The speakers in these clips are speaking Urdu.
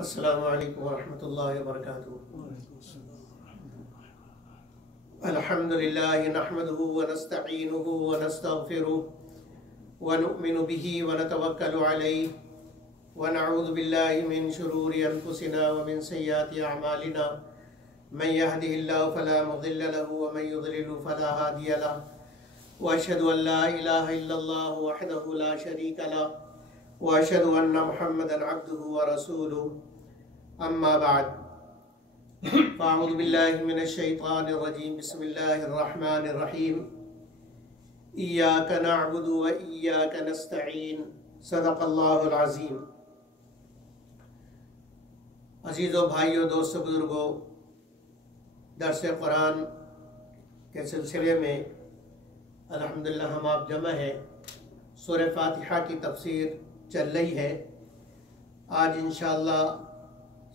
السلام علیکم ورحمۃ اللہ وبرکاتہ۔ الحمدللہ نحمده ونستعینه ونستغفره ونؤمن به ونتوکل علیہ ونعوذ باللہ من شرور انفسنا ومن سیئات اعمالنا من يهده الله فلا مضل له ومن يضلل فلا هادي له واشهد ان لا اله الا الله وحده لا شريك له واشهد ان محمدا عبده ورسوله اما بعد فاعوذ باللہ من الشیطان الرجیم بسم اللہ الرحمن الرحیم ایاک نعبد و ایاک نستعین صدق اللہ العظیم۔ عزیزو بھائیو دوستو بزرگو، درس قرآن کے سلسلے میں الحمدللہ ہم آپ جمع ہیں۔ سورہ فاتحہ کی تفسیر چل رہی ہے۔ آج انشاءاللہ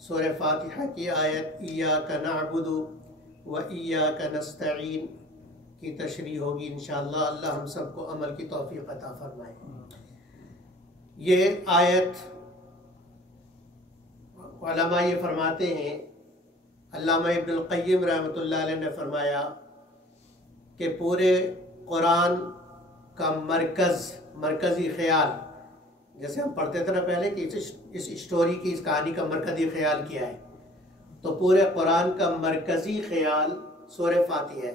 سورہ فاتحہ کی آیت ایاک نعبد و ایاک نستعین کی تشریح ہوگی انشاءاللہ۔ اللہ ہم سب کو عمل کی توفیق عطا فرمائے۔ یہ آیت علماء یہ فرماتے ہیں، علامہ ابن القیم رحمۃ اللہ علیہ نے فرمایا کہ پورے قرآن کا مرکزی خیال، جیسے ہم پڑھتے تھے نا پہلے کہ اس اسٹوری کی، اس کہانی کا مرکزی خیال کیا ہے، تو پورے قرآن کا مرکزی خیال سورہ فاتحہ ہے۔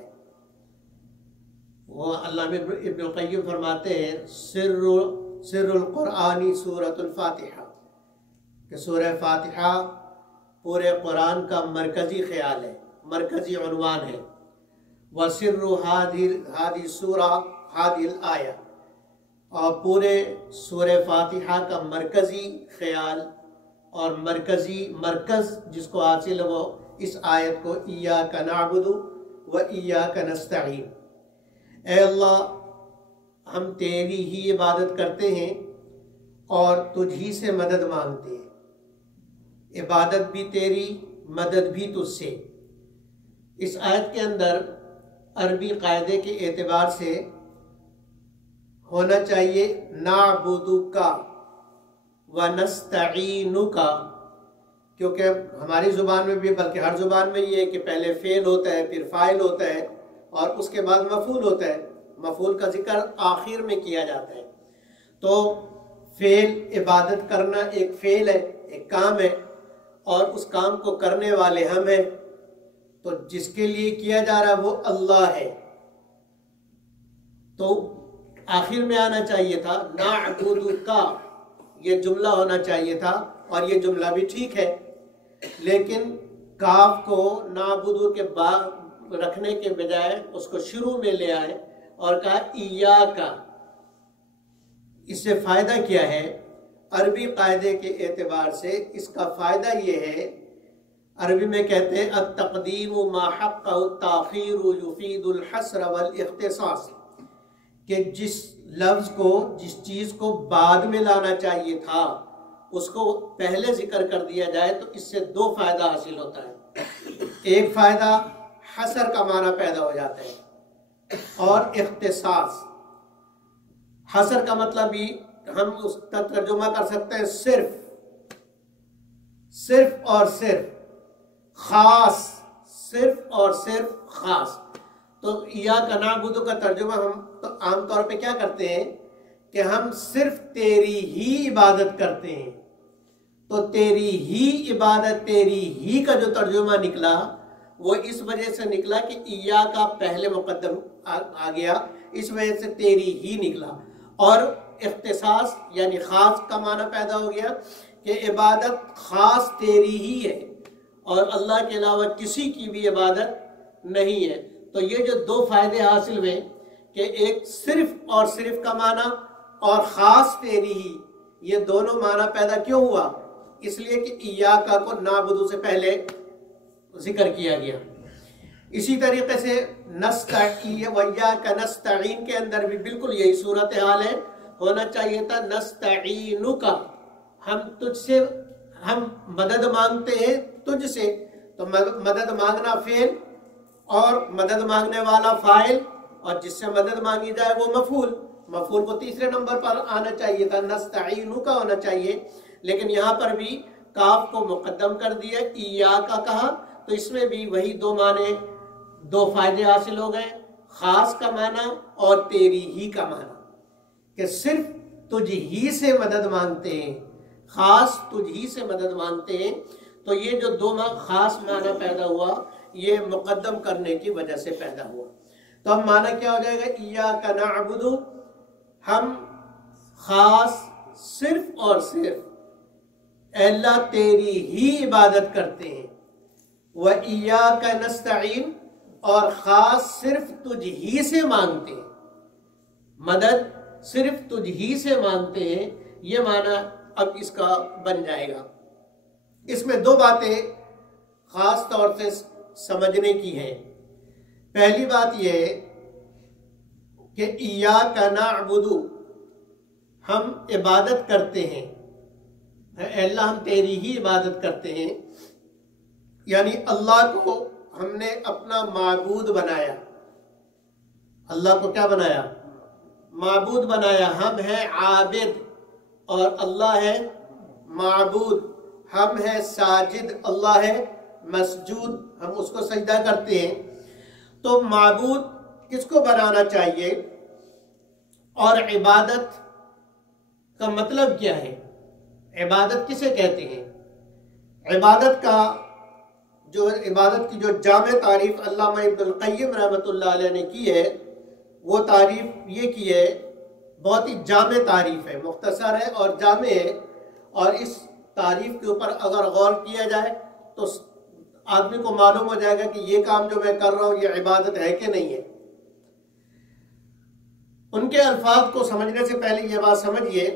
وہ علامہ ابن القیم فرماتے ہیں سر القرآنی سورۃ الفاتحہ، کہ سورہ فاتحہ پورے قرآن کا مرکزی خیال ہے، مرکزی عنوان ہے۔ وَسِرُّ هَذِهِ السُّورَةِ هَذِهِ الْآيَةِ، اور پورے سورہ فاتحہ کا مرکزی خیال اور مرکز جس کو حاصل ہے وہ اس آیت کو ایاک نعبد و ایاک نستعین، اے اللہ ہم تیری ہی عبادت کرتے ہیں اور تجھ ہی سے مدد مانگتے ہیں، عبادت بھی تیری، مدد بھی تجھ سے۔ اس آیت کے اندر عربی قاعدے کے اعتبار سے ہونا چاہیے نعبدک و نستعینک، کیونکہ ہماری زبان میں بھی بلکہ ہر زبان میں یہ ہے کہ پہلے فعل ہوتا ہے، پھر فاعل ہوتا ہے اور اس کے بعد مفعول ہوتا ہے۔ مفعول کا ذکر آخر میں کیا جاتا ہے۔ تو فعل عبادت کرنا ایک فعل ہے، ایک کام ہے، اور اس کام کو کرنے والے ہم ہیں، تو جس کے لیے کیا جا رہا ہے وہ اللہ ہے۔ تو آخر میں آنا چاہیے تھا نعبدک، یہ جملہ ہونا چاہیے تھا، اور یہ جملہ بھی ٹھیک ہے، لیکن کاف کو نعبدو کے بعد رکھنے کے بجائے اس کو شروع میں لے آئے اور کہا ایاک۔ اس سے فائدہ کیا ہے؟ عربی قاعدے کے اعتبار سے اس کا فائدہ یہ ہے، عربی میں کہتے ہیں التقدیم ما حقہ التاخیر یفید الحصر والاختصاص، کہ جس لفظ کو، جس چیز کو بعد میں لانا چاہیے تھا اس کو پہلے ذکر کر دیا جائے تو اس سے دو فائدہ حاصل ہوتا ہے۔ ایک فائدہ حصر کا معنی پیدا ہو جاتا ہے، اور اختصاص، حصر کا مطلب بھی ہم اس کا ترجمہ کر سکتے ہیں صرف اور صرف، خاص، صرف اور صرف خاص۔ تو ایاک نعبد کا ترجمہ ہم تو عام طور پہ کیا کرتے ہیں کہ ہم صرف تیری ہی عبادت کرتے ہیں۔ تو تیری ہی عبادت، تیری ہی کا جو ترجمہ نکلا وہ اس وجہ سے نکلا کہ ایاک پہلے مقدم آ گیا، اس وجہ سے تیری ہی نکلا، اور اختصاص یعنی خاص کا معنی پیدا ہو گیا کہ عبادت خاص تیری ہی ہے اور اللہ کے علاوہ کسی کی بھی عبادت نہیں ہے۔ تو یہ جو دو فائدے حاصل ہوئے کہ ایک صرف اور صرف کا معنی اور خاص تیری ہی، یہ دونوں معنی پیدا کیوں ہوا؟ اس لیے کہ ایاک کو نعبدو سے پہلے ذکر کیا گیا۔ اسی طریقے سے وَإِيَّاكَ نَسْتَعِينُ کے اندر بھی بالکل یہی صورتحال ہے، ہونا چاہیے تھا نَسْتَعِينُكَ، ہم تجھ سے، ہم مدد مانگتے ہیں تجھ سے۔ تو مدد مانگنا فعل اور مدد مانگنے والا فاعل، اور جس سے مدد مانگی جائے وہ مفعول کو تیسرے نمبر پر آنا چاہیے تھا، نستعینک ہونا چاہیے، لیکن یہاں پر بھی کاف کو مقدم کر دیا، ایاکا کہا، تو اس میں بھی وہی دو معنی، دو فائدے حاصل ہو گئے، خاص کا معنی اور تیری ہی کا معنی، کہ صرف تجھ ہی سے مدد مانگتے ہیں، خاص تجھ ہی سے مدد مانگتے ہیں۔ تو یہ جو دو خاص معنی پیدا ہوا یہ مقدم کرنے کی وجہ سے پیدا ہوا۔ تو اب معنی کیا ہو جائے گا؟ ایاک نعبد، ہم خاص صرف اور صرف اے اللہ تیری ہی عبادت کرتے ہیں، وَإِيَّاكَ نَسْتَعِينُ، اور خاص صرف تجھ ہی سے مانگتے ہیں، مدد صرف تجھ ہی سے مانگتے ہیں، یہ معنی اب اس کا بن جائے گا۔ اس میں دو باتیں خاص طور سے سمجھنے کی ہیں۔ پہلی بات یہ ہے کہ ایاک نعبد، ہم عبادت کرتے ہیں، اے اللہ ہم تیری ہی عبادت کرتے ہیں، یعنی اللہ کو ہم نے اپنا معبود بنایا۔ اللہ کو کیا بنایا؟ معبود بنایا۔ ہم ہیں عابد اور اللہ ہے معبود، ہم ہیں ساجد، اللہ ہے مسجود، ہم اس کو سجدہ کرتے ہیں۔ تو معبود کس کو بنانا چاہیے، اور عبادت کا مطلب کیا ہے؟ عبادت کسے کہتے ہیں؟ عبادت کی جو جامع تعریف علامہ ابن القیم رحمۃ اللہ علیہ نے کی ہے، وہ تعریف یہ کی ہے، بہت ہی جامع تعریف ہے، مختصر ہے اور جامع ہے، اور اس تعریف کے اوپر اگر غور کیا جائے تو آدمی کو معلوم ہو جائے گا کہ یہ کام جو میں کر رہا ہوں یہ عبادت ہے کہ نہیں ہے۔ ان کے الفاظ کو سمجھنے سے پہلے یہ بات سمجھیے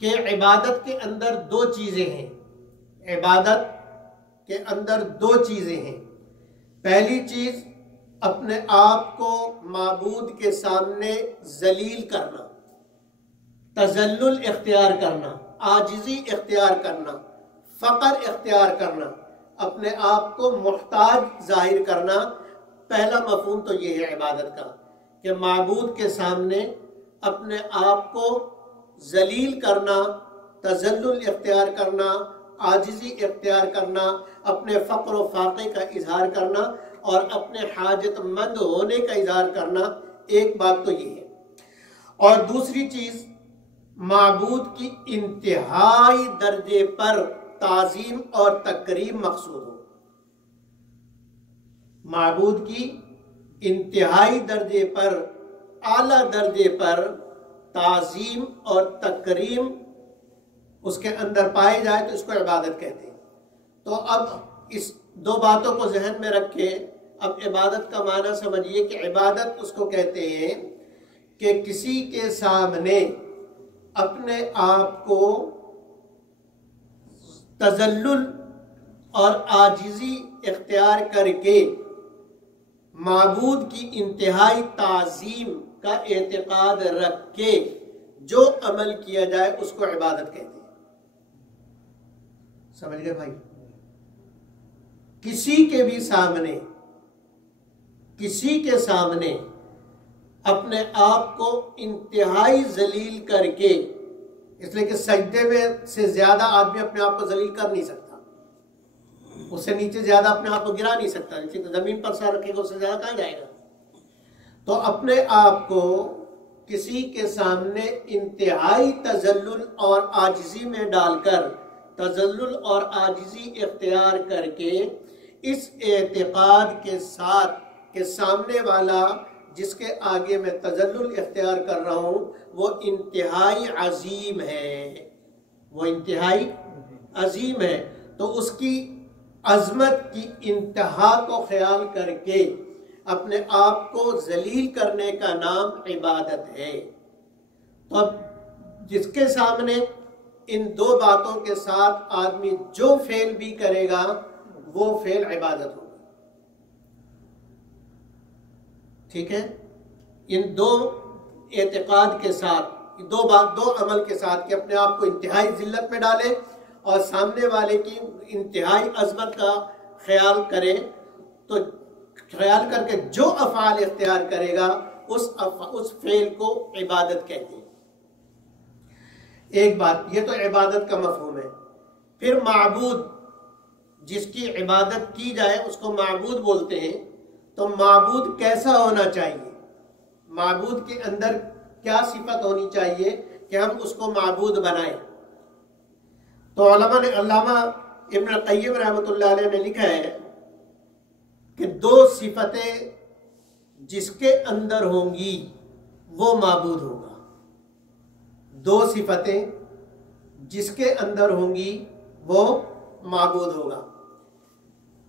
کہ عبادت کے اندر دو چیزیں ہیں، عبادت کے اندر دو چیزیں ہیں۔ پہلی چیز اپنے آپ کو معبود کے سامنے ذلیل کرنا، تذلل اختیار کرنا، عاجزی اختیار کرنا، فقر اختیار کرنا، اپنے آپ کو محتاج ظاہر کرنا۔ پہلا مفہوم تو یہ ہے عبادت کا، کہ معبود کے سامنے اپنے آپ کو ذلیل کرنا، تذلل اختیار کرنا، عاجزی اختیار کرنا، اپنے فقر و فاقے کا اظہار کرنا اور اپنے حاجت مند ہونے کا اظہار کرنا۔ ایک بات تو یہ ہے، اور دوسری چیز معبود کی انتہائی درجے پر تعظیم اور تکریم مقصود ہو۔ معبود کی انتہائی درجے پر، اعلیٰ درجے پر تعظیم اور تکریم اس کے اندر پائے جائے تو اس کو عبادت کہتے ہیں۔ تو اب اس دو باتوں کو ذہن میں رکھے، اب عبادت کا معنی سمجھیے کہ عبادت اس کو کہتے ہیں کہ کسی کے سامنے اپنے آپ کو تذلل اور عاجزی اختیار کر کے معبود کی انتہائی تعظیم کا اعتقاد رکھ کے جو عمل کیا جائے اس کو عبادت کہتے ہیں۔ سمجھ گئے بھائی؟ کسی کے سامنے اپنے آپ کو انتہائی ذلیل کر کے، اس لیے کہ سجدے میں سے زیادہ آدمی اپنے آپ کو ذلیل کر نہیں سکتا، اس سے نیچے زیادہ اپنے آپ کو گرا نہیں سکتا، زمین پر سر رکھے گا اس سے زیادہ کہاں جائے گا؟ تو اپنے آپ کو کسی کے سامنے انتہائی تذلل اور عاجزی میں ڈال کر، تذلل اور عاجزی اختیار کر کے، اس اعتقاد کے ساتھ کہ سامنے والا جس کے آگے میں تذلل اختیار کر رہا ہوں وہ انتہائی عظیم ہے، وہ انتہائی عظیم ہے، تو اس کی عظمت کی انتہا کو خیال کر کے اپنے آپ کو ذلیل کرنے کا نام عبادت ہے۔ تو اب جس کے سامنے ان دو باتوں کے ساتھ آدمی جو فعل بھی کرے گا وہ فعل عبادت ہوگا، ٹھیک ہے؟ ان دو اعتقاد کے ساتھ، دو عمل کے ساتھ کہ اپنے آپ کو انتہائی ذلت میں ڈالے اور سامنے والے کی انتہائی عظمت کا خیال کرے، تو خیال کر کے جو افعال اختیار کرے گا اس فعل کو عبادت کہتے ہیں۔ ایک بات یہ تو عبادت کا مفہوم ہے. پھر معبود، جس کی عبادت کی جائے اس کو معبود بولتے ہیں. تو معبود کیسا ہونا چاہیے؟ معبود کے اندر کیا صفت ہونی چاہیے کہ ہم اس کو معبود بنائیں؟ تو علامہ ابن القیم رحمۃ اللہ علیہ نے لکھا ہے کہ 2 صفتیں جس کے اندر ہوں گی وہ معبود ہوگا. 2 صفتیں جس کے اندر ہوں گی وہ معبود ہوگا.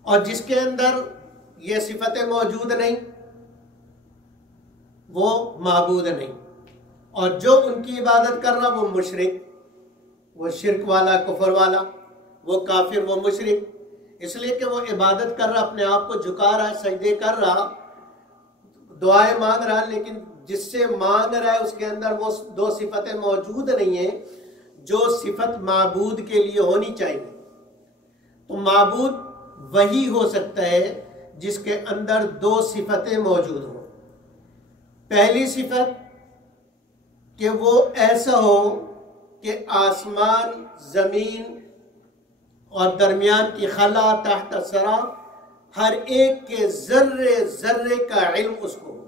اور جس کے اندر یہ صفتیں موجود نہیں وہ معبود نہیں. اور جو ان کی عبادت کر رہا وہ مشرک، وہ شرک والا، کفر والا، وہ کافر، وہ مشرک. اس لیے کہ وہ عبادت کر رہا، اپنے آپ کو جھکا رہا ہے، سجدے کر رہا، دعائیں مانگ رہا، لیکن جس سے مانگ رہا ہے اس کے اندر وہ 2 صفتیں موجود نہیں ہیں جو صفت معبود کے لیے ہونی چاہیے. تو معبود وہی ہو سکتا ہے جس کے اندر 2 صفتیں موجود ہوں. پہلی صفت کہ وہ ایسا ہو کہ آسمان، زمین اور درمیان کی خلا، تحت سرا، ہر ایک کے ذرے ذرے کا علم اس کو ہو.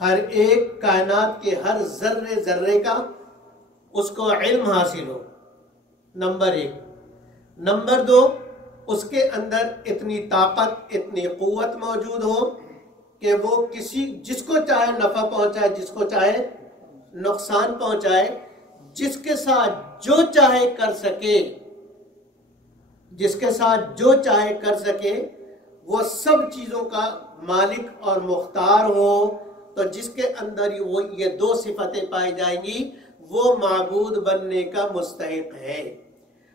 ہر ایک کائنات کے ہر ذرے ذرے کا اس کو علم حاصل ہو. نمبر 1. نمبر 2، اس کے اندر اتنی طاقت، اتنی قوت موجود ہو کہ وہ جس کو چاہے نفع پہنچائے، جس کو چاہے نقصان پہنچائے، جس کے ساتھ جو چاہے کر سکے، جس کے ساتھ جو چاہے کر سکے، وہ سب چیزوں کا مالک اور مختار ہو. تو جس کے اندر یہ 2 صفتیں پائی جائیں گی وہ معبود بننے کا مستحق ہے.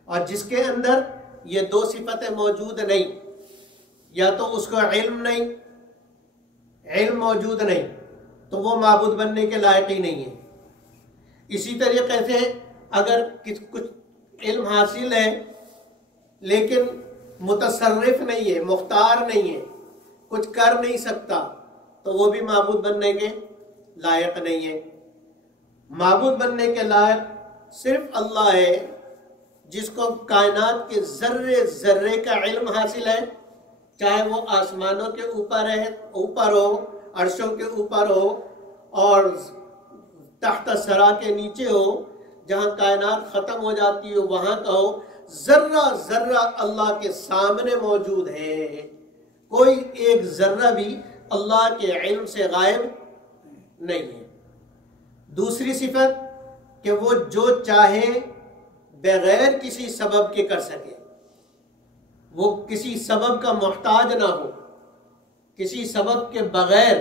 اور جس کے اندر یہ 2 صفتیں موجود نہیں، یا تو اس کو علم نہیں، علم موجود نہیں، تو وہ معبود بننے کے لائق ہی نہیں ہے. اسی طریقے سے اگر کچھ علم حاصل ہے لیکن متصرف نہیں ہے، مختار نہیں ہے، کچھ کر نہیں سکتا، تو وہ بھی معبود بننے کے لائق نہیں ہے. معبود بننے کے لائق صرف اللہ ہے جس کو کائنات کے ذرے ذرے کا علم حاصل ہے، چاہے وہ آسمانوں کے اوپر ہو، عرشوں کے اوپر ہو، اور تحت سرا کے نیچے ہو، جہاں کائنات ختم ہو جاتی ہو وہاں کا ہو. ذرہ ذرہ اللہ کے سامنے موجود ہے. کوئی ایک ذرہ بھی اللہ کے علم سے غائب نہیں ہے. دوسری صفت کہ وہ جو چاہے بغیر کسی سبب کے کر سکے، وہ کسی سبب کا محتاج نہ ہو، کسی سبب کے بغیر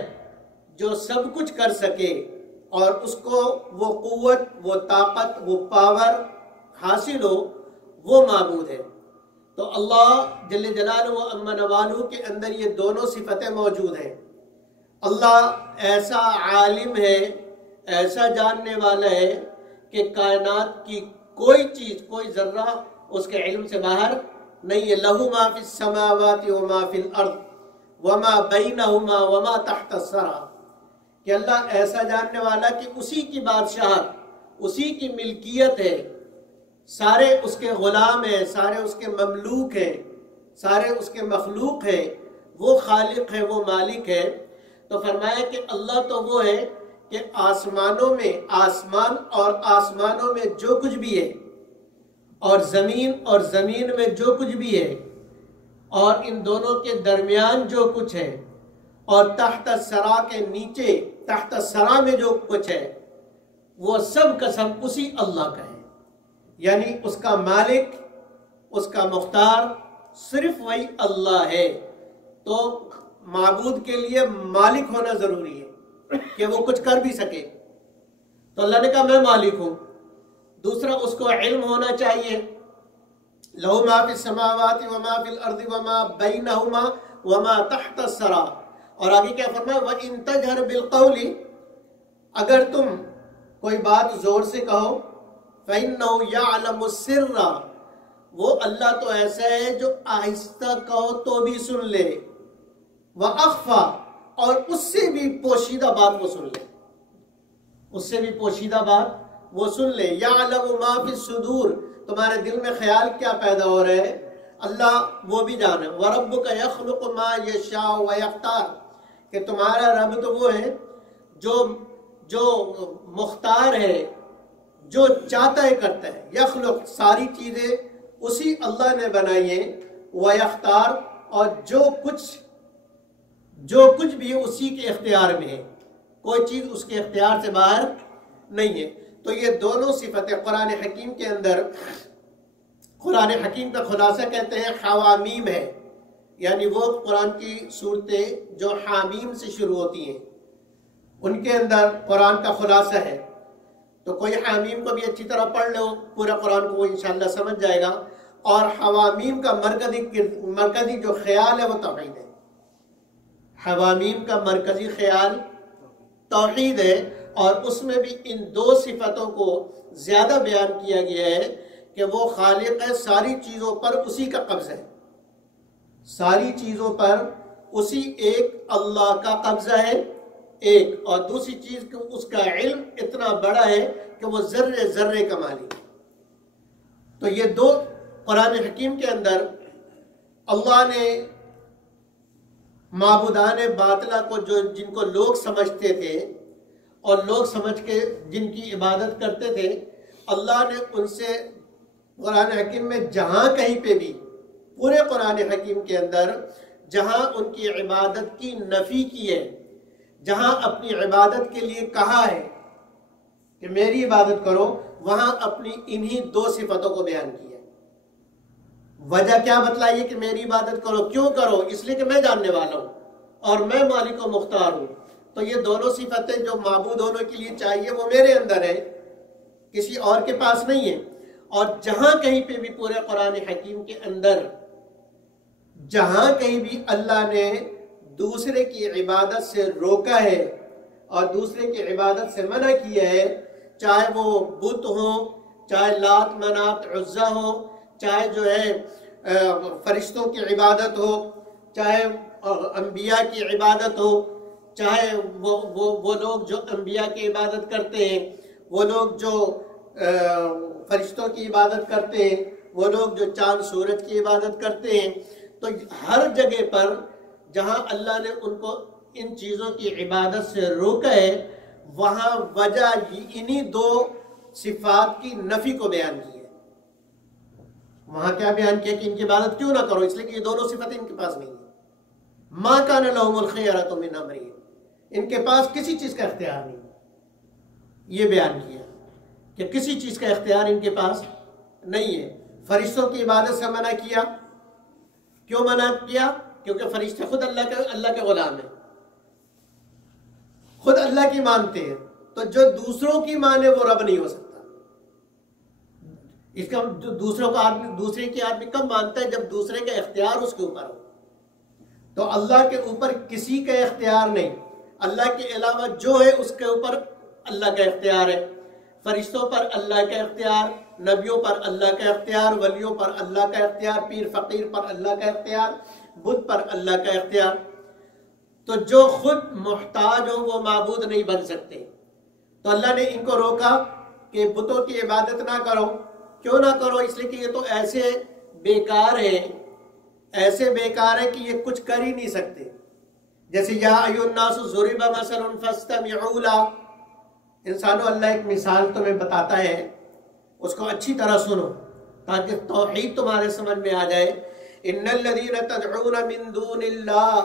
جو سب کچھ کر سکے اور اس کو وہ قوت، وہ طاقت، وہ پاور حاصل ہو، وہ معبود ہے. تو اللہ جل جلالہ و عم نوالہ کے اندر یہ دونوں صفتیں موجود ہیں. اللہ ایسا عالم ہے، ایسا جاننے والا ہے کہ کائنات کی کوئی چیز، کوئی ذرہ اس کے علم سے باہر نہیں ہے. لہو ما فی السماوات وما فی الارض وما بینہما وما تحت الثری، کہ اللہ ایسا جاننے والا کہ اسی کی بادشاہت، اسی کی ملکیت ہے، سارے اس کے غلام ہیں، سارے اس کے مملوک ہیں، سارے اس کے مخلوق ہیں، وہ خالق ہے، وہ مالک ہے. تو فرمایا کہ اللہ تو وہ ہے کہ آسمانوں میں، آسمان اور آسمانوں میں جو کچھ بھی ہے، اور زمین میں جو کچھ بھی ہے، اور ان دونوں کے درمیان جو کچھ ہے، اور تحت سرا کے نیچے، تحت سرا میں جو کچھ ہے، وہ سب قسم اسی اللہ کا ہے. یعنی اس کا مالک، اس کا مختار صرف وہی اللہ ہے. تو معبود کے لیے مالک ہونا ضروری ہے کہ وہ کچھ کر بھی سکے. تو اللہ نے کہا میں مالک ہوں. دوسرا اس کو علم ہونا چاہیے، لہو ما فی السماوات وما فی الارض وما بینہما وما تحت الثری. اور آگے کیا فرمایا، وَإِن تَجْهَرْ بِالْقَوْلِ، اگر تم کوئی بات زور سے کہو، فَإِنَّهُ يَعْلَمُ السِّرَّ، وہ اللہ تو ایسا ہے جو آہستہ کہو تو بھی سن لے، وَأَخْفَى، اور اس سے بھی پوشیدہ بات وہ سن لے، اس سے بھی پوشیدہ بات وہ سن لے. یعلم ما فی الصدور، تمہارے دل میں خیال کیا پیدا ہو رہے ہیں اللہ وہ بھی جانے. وَرَبُّكَ يَخْلُقُ مَا يَشَاءُ وَيَخْتَارُ، کہ تمہارا رب تو وہ ہے جو مختار ہے، جو چاہتا ہے کرتا ہے. یخلق، ساری چیزیں اسی اللہ نے بنائی ہیں. وَيَخْتَارُ، اور جو کچھ بھی اسی کے اختیار میں ہے، کوئی چیز اس کے اختیار سے باہر نہیں ہے. تو یہ دونوں صفتیں قرآن حکیم کے اندر، قرآن حکیم کا خلاصہ کہتے ہیں حوامیم ہے، یعنی وہ قرآن کی صورتیں جو حامیم سے شروع ہوتی ہیں ان کے اندر قرآن کا خلاصہ ہے. تو کوئی حامیم کو بھی اچھی طرح پڑھ لو، پورا قرآن کو وہ انشاءاللہ سمجھ جائے گا. اور حوامیم کا مرکزی جو خیال ہے وہ توحید ہے. حوامیم کا مرکزی خیال توحید ہے، اور اس میں بھی ان دو صفتوں کو زیادہ بیان کیا گیا ہے کہ وہ خالق ہے، ساری چیزوں پر اسی کا قبضہ ہے، ساری چیزوں پر اسی ایک اللہ کا قبضہ ہے ایک. اور دوسری چیز کہ اس کا علم اتنا بڑا ہے کہ وہ ذرے ذرے کا مالک. تو یہ دو قرآن حکیم کے اندر اللہ نے معبودان باطلہ کو، جن کو لوگ سمجھتے تھے اور لوگ سمجھ کے جن کی عبادت کرتے تھے، اللہ نے ان سے قرآن حکیم میں جہاں کہیں پہ بھی، پورے قرآن حکیم کے اندر جہاں ان کی عبادت کی نفی کی ہے، جہاں اپنی عبادت کے لیے کہا ہے کہ میری عبادت کرو، وہاں اپنی انہی دو صفتوں کو بیان کیا. وجہ کیا بتلائیے کہ میری عبادت کرو؟ کیوں کرو؟ اس لیے کہ میں جاننے والا ہوں اور میں مالک و مختار ہوں. تو یہ دونوں صفتیں جو معبود ہونے کے لیے چاہیے وہ میرے اندر ہے، کسی اور کے پاس نہیں ہے. اور جہاں کہیں پہ بھی پورے قرآن حکیم کے اندر جہاں کہیں بھی اللہ نے دوسرے کی عبادت سے روکا ہے اور دوسرے کی عبادت سے منع کیا ہے، چاہے وہ بت ہوں، چاہے لات منات عزا ہو، چاہے جو ہے فرشتوں کی عبادت ہو، چاہے انبیاء کی عبادت ہو، چاہے وہ لوگ جو انبیاء کی عبادت کرتے ہیں، وہ لوگ جو فرشتوں کی عبادت کرتے ہیں، وہ لوگ جو چاند سورج کی عبادت کرتے ہیں، تو ہر جگہ پر جہاں اللہ نے ان کو ان چیزوں کی عبادت سے روکا ہے، وہاں وجہ انہی دو صفات کی نفی کو بیان کی ہے. وہاں کیا بیان کیا کہ ان کی عبادت کیوں نہ کرو؟ اس لیے کہ یہ دونوں صفتیں ان کے پاس نہیں ہیں. ما کان لہم الخیرۃ من امرہم، ان کے پاس کسی چیز کا اختیار نہیں. یہ بیان کیا کہ کسی چیز کا اختیار ان کے پاس نہیں ہے. فرشتوں کی عبادت سے منع کیا. کیوں منع کیا؟ کیونکہ فرشتے خود اللہ کے غلام ہیں، خود اللہ کی مانتے ہیں. تو جو دوسروں کی مانے وہ رب نہیں ہو سکتا. اس کا دوسرے کی آدمی کب مانتا ہے؟ جب دوسرے کا اختیار اس کے اوپر ہو. تو اللہ کے اوپر کسی کا اختیار نہیں. اللہ کے علاوہ جو ہے اس کے اوپر اللہ کا اختیار ہے. فرشتوں پر اللہ کا اختیار، نبیوں پر اللہ کا اختیار، ولیوں پر اللہ کا اختیار، پیر فقیر پر اللہ کا اختیار، بت پر اللہ کا اختیار. تو جو خود محتاج ہو وہ معبود نہیں بن سکتے. تو اللہ نے ان کو روکا کہ بتوں کی عبادت نہ کرو. کیوں نہ کرو؟ اس لیے کہ یہ تو ایسے بیکار ہے، ایسے بیکار ہے کہ یہ کچھ کر ہی نہیں سکتے. جیسے یا ایھا الناس ضرب مثل فاستمعوا له. انسانوں، اللہ ایک مثال تمہیں بتاتا ہے، اس کو اچھی طرح سنو تاکہ توحید تمہارے سمجھ میں آ جائے. ان الذین تدعون من دون اللہ،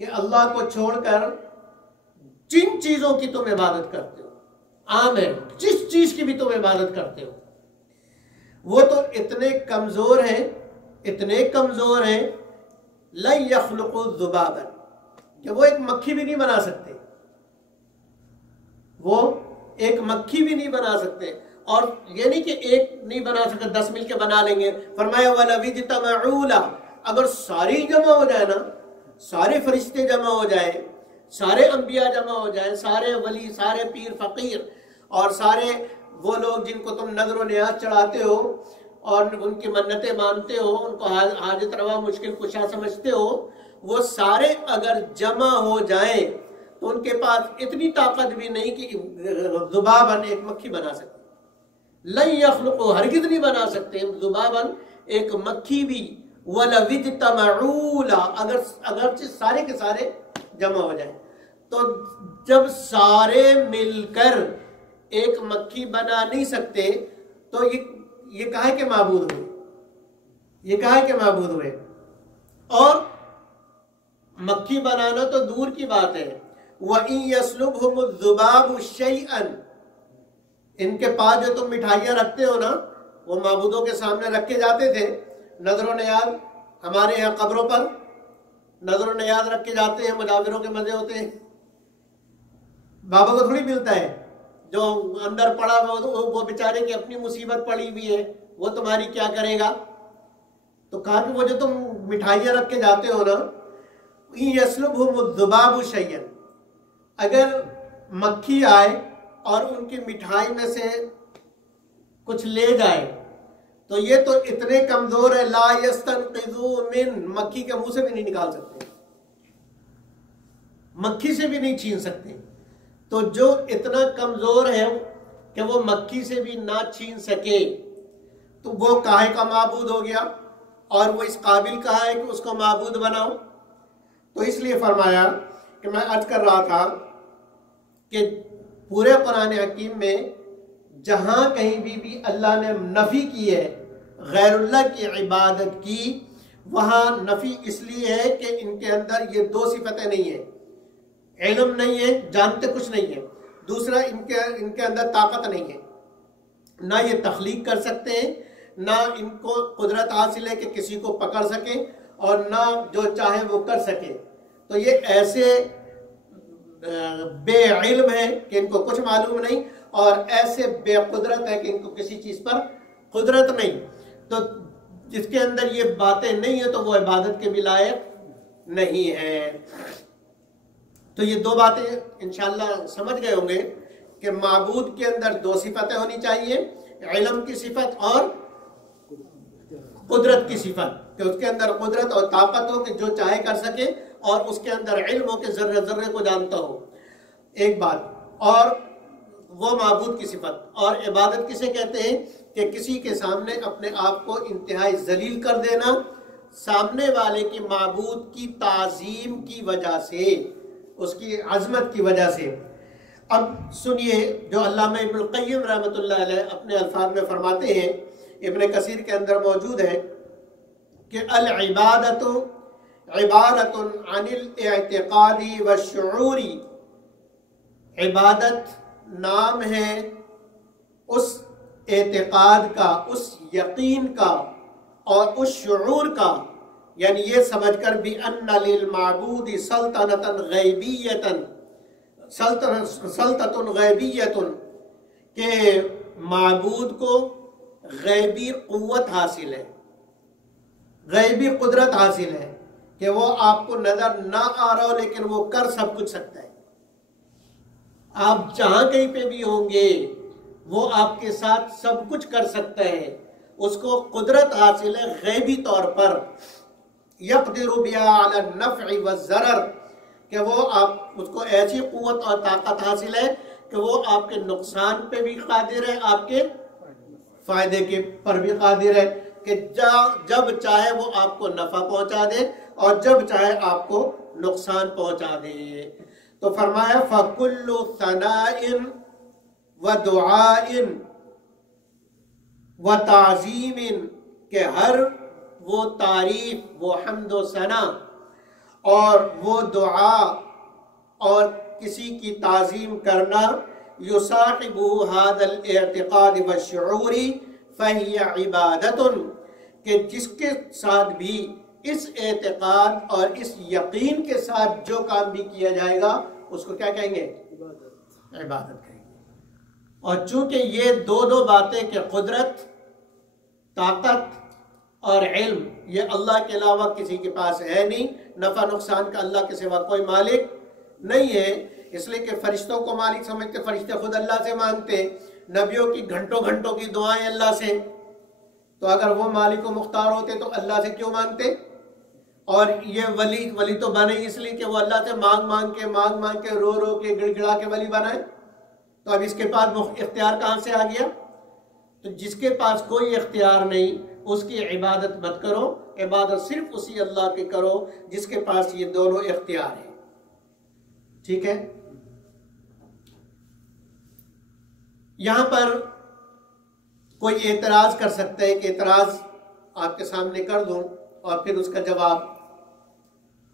کہ اللہ کو چھوڑ کر جن چیزوں کی تم عبادت کرتے ہو، عام ہے جس چیز کی بھی تم عبادت کرتے ہو، وہ تو اتنے کمزور ہیں، اتنے کمزور ہیں، لن یخلقوا ذبابا، کہ وہ ایک مکھی بھی نہیں بنا سکتے. وہ ایک مکھی بھی نہیں بنا سکتے. اور یہ نہیں کہ ایک نہیں بنا سکتے، 10 مل کے بنا لیں گے. فرمایا وَلَوِ اجْتَمَعُوا لَهُ، اگر ساری جمع ہو جائے نا، سارے فرشتے جمع ہو جائیں، سارے انبیاء جمع ہو جائیں، سارے ولی، سارے پیر فقیر اور سارے وہ لوگ جن کو تم نظر و نیاز چڑھاتے ہو اور ان کی منتیں مانتے ہو، ان کو حاجت روا مشکل کشا سمجھتے ہو، وہ سارے اگر جمع ہو جائیں تو ان کے پاس اتنی طاقت بھی نہیں کہ ذباباً ایک مکھی بنا سکتے. لن یخلقوا ہرگز نہیں بنا سکتے ذباباً ایک مکھی بھی، وَلَوِ اجْتَمَعُوا لَهُ اگرچہ سارے کے سارے جمع ہو جائیں. تو جب سارے مل کر ایک مکھی بنا نہیں سکتے تو یہ کہا ہے کہ معبود ہوئے، یہ کہا ہے کہ معبود ہوئے. اور مکھی بنانا تو دور کی بات ہے. وَإِن يَسْلُبْهُمُ الذُّبَابُ شَيْئًا ان کے پاس جو تم مٹھائیاں رکھتے ہو نا، وہ معبودوں کے سامنے رکھے جاتے تھے. نظر و نیاز ہمارے یہاں قبروں پر نظر و نیاز رکھے جاتے ہیں، مجاوروں کے مزے ہوتے ہیں. بابا کو تھوڑی ملتا ہے، جو اندر پڑا وہ بیچارے کی اپنی مصیبت پڑی ہوئی ہے، وہ تمہاری کیا کرے گا. تو کہا کہ وہ جو تم مٹھائیاں رکھ کے جاتے ہو نا، یسلبہم الذباب شیئا اگر مکھی آئے اور ان کی مٹھائی میں سے کچھ لے جائے تو یہ تو اتنے کمزور ہے، لا یستنقذوا من مکھی کے منہ سے بھی نہیں نکال سکتے، مکھی سے بھی نہیں چھین سکتے. تو جو اتنا کمزور ہے کہ وہ مکھی سے بھی نہ چھین سکے تو وہ کاہے کا معبود ہو گیا، اور وہ اس قابل کہا ہے کہ اس کو معبود بناؤ. تو اس لیے فرمایا کہ میں عرض کر رہا تھا کہ پورے قرآن حکیم میں جہاں کہیں بھی اللہ نے نفی کی ہے غیر اللہ کی عبادت کی، وہاں نفی اس لیے ہے کہ ان کے اندر یہ دو صفتیں نہیں ہیں. علم نہیں ہے، جانتے کچھ نہیں ہے. دوسرا ان کے اندر طاقت نہیں ہے، نہ یہ تخلیق کر سکتے ہیں، نہ ان کو قدرت حاصل ہے کہ کسی کو پکڑ سکیں، اور نہ جو چاہے وہ کر سکے. تو یہ ایسے بے علم ہے کہ ان کو کچھ معلوم نہیں، اور ایسے بے قدرت ہے کہ ان کو کسی چیز پر قدرت نہیں. تو جس کے اندر یہ باتیں نہیں ہیں تو وہ عبادت کے بھی لائق نہیں ہے. تو یہ دو باتیں انشاءاللہ سمجھ گئے ہوں گے کہ معبود کے اندر دو صفتیں ہونی چاہیے، علم کی صفت اور قدرت کی صفت، کہ اس کے اندر قدرت اور طاقت ہو کہ جو چاہے کر سکے، اور اس کے اندر علم ہو کہ ذرے ذرے کو جانتا ہو. ایک بات. اور وہ معبود کی صفت. اور عبادت کسے کہتے ہیں کہ کسی کے سامنے اپنے آپ کو انتہائی ذلیل کر دینا، سامنے والے کی معبود کی تعظیم کی وجہ سے، اس کی عظمت کی وجہ سے. اب سنیے جو علامہ ابن القیم رحمۃ اللہ علیہ اپنے الفاظ میں فرماتے ہیں، ابن کثیر کے اندر موجود ہے کہ العبادت عبارت عن الاعتقاد والشعور. عبادت نام ہے اس اعتقاد کا، اس یقین کا اور اس شعور کا، یعنی یہ سمجھ کر بھی ان للمعبود سلطنتا غیبیتا، سلطنت غیبیت، کہ معبود کو غیبی قوت حاصل ہے، غیبی قدرت حاصل ہے، کہ وہ آپ کو نظر نہ آ رہا ہو لیکن وہ کر سب کچھ سکتا ہے. آپ جہاں کہیں پہ بھی ہوں گے وہ آپ کے ساتھ سب کچھ کر سکتا ہے، اس کو قدرت حاصل ہے غیبی طور پر. یقدر بها علی النفع والضرر، کہ وہ آپ اس کو ایسی قوت اور طاقت حاصل ہے کہ وہ آپ کے نقصان پہ بھی قادر ہے، آپ کے فائدے کے پر بھی قادر ہے، کہ جب چاہے وہ آپ کو نفع پہنچا دے اور جب چاہے آپ کو نقصان پہنچا دے. تو فرمایا فَكُلُّ ثَنَاءٍ وَدُعَاءٍ وَتَعْظِيمٍ، کہ ہر وہ تعریف، وہ حمد و ثنا اور وہ دعا اور کسی کی تعظیم کرنا، يُصَاحِبُهُ هَذَا الْاِعْتِقَادِ وَالشُّعُورِ فَهِيَ عِبَادَةٌ، کہ جس کے ساتھ بھی اس اعتقاد اور اس یقین کے ساتھ جو کام بھی کیا جائے گا اس کو کیا کہیں گے؟ عبادت کہیں گے. اور چونکہ یہ دو باتیں کہ قدرت، طاقت اور علم، یہ اللہ کے علاوہ کسی کے پاس ہے نہیں، نفع نقصان کا اللہ کے سوا کوئی مالک نہیں ہے، اس لیے کہ فرشتوں کو مالک سمجھتے، فرشتے خود اللہ سے مانگتے، نبیوں کی گھنٹوں گھنٹوں کی دعائیں اللہ سے. تو اگر وہ مالک و مختار ہوتے تو اللہ سے کیوں مانگتے؟ اور یہ ولی تو بنے اس لیے کہ وہ اللہ سے مانگ مانگ کے رو رو کے گڑ گڑا کے ولی بنائے، تو اب اس کے پاس اختیار کہاں سے آ گیا؟ تو جس کے پاس کوئی اختیار نہیں اس کی عبادت مت کرو، عبادت صرف اسی اللہ کی کرو جس کے پاس یہ دونوں اختیار ہیں۔ ٹھیک ہے؟ یہاں پر کوئی اعتراض کر سکتا ہے کہ اعتراض آپ کے سامنے کر دوں اور پھر اس کا جواب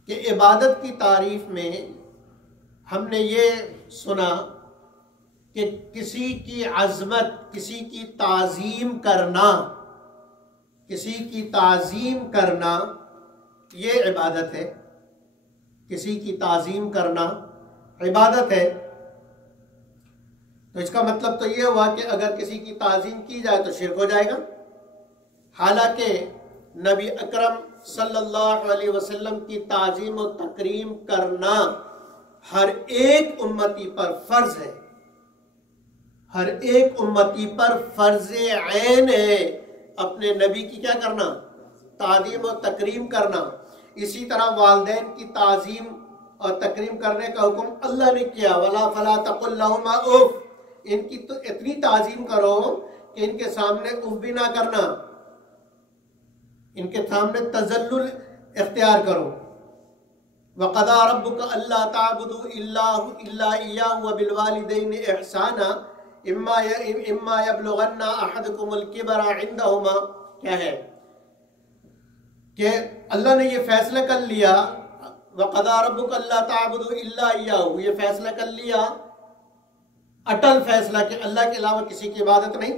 کہ عبادت کی تعریف میں ہم نے یہ سنا کہ کسی کی عظمت، کسی کی تعظیم کرنا، کسی کی تعظیم کرنا یہ عبادت ہے، کسی کی تعظیم کرنا عبادت ہے۔ تو اس کا مطلب تو یہ ہوا کہ اگر کسی کی تعظیم کی جائے تو شرک ہو جائے گا، حالانکہ نبی اکرم صلی اللہ علیہ وسلم کی تعظیم و تکریم کرنا ہر ایک امتی پر فرض ہے، ہر ایک امتی پر فرض عین ہے اپنے نبی کی کیا کرنا؟ تعظیم و تکریم کرنا۔ اسی طرح والدین کی تعظیم اور تکریم کرنے کا حکم اللہ نے کیا، وَلَا فَلَا تَقُلْ لَهُمَا اُفْ، ان کی تو اتنی تعظیم کرو کہ ان کے سامنے اف بھی نہ کرنا، ان کے سامنے تذلل اختیار کرو۔ وَقَضَىٰ رَبُّكَ أَلَّا تَعْبُدُوا إِلَّا إِيَّاهُ وَبِالْوَالِدَيْنِ إِحْسَانًا اما يبلغن احدكم الكبر عندهما، کیا ہے کہ اللہ نے یہ فیصلہ کر لیا، وَقَضَىٰ رَبُّكَ أَلَّا تَعْبُدُوا إِلَّا إِيَّاهُ، یہ فیصلہ کر لیا، اٹل فیصلہ کہ اللہ کے علاوہ کسی کی عبادت نہیں،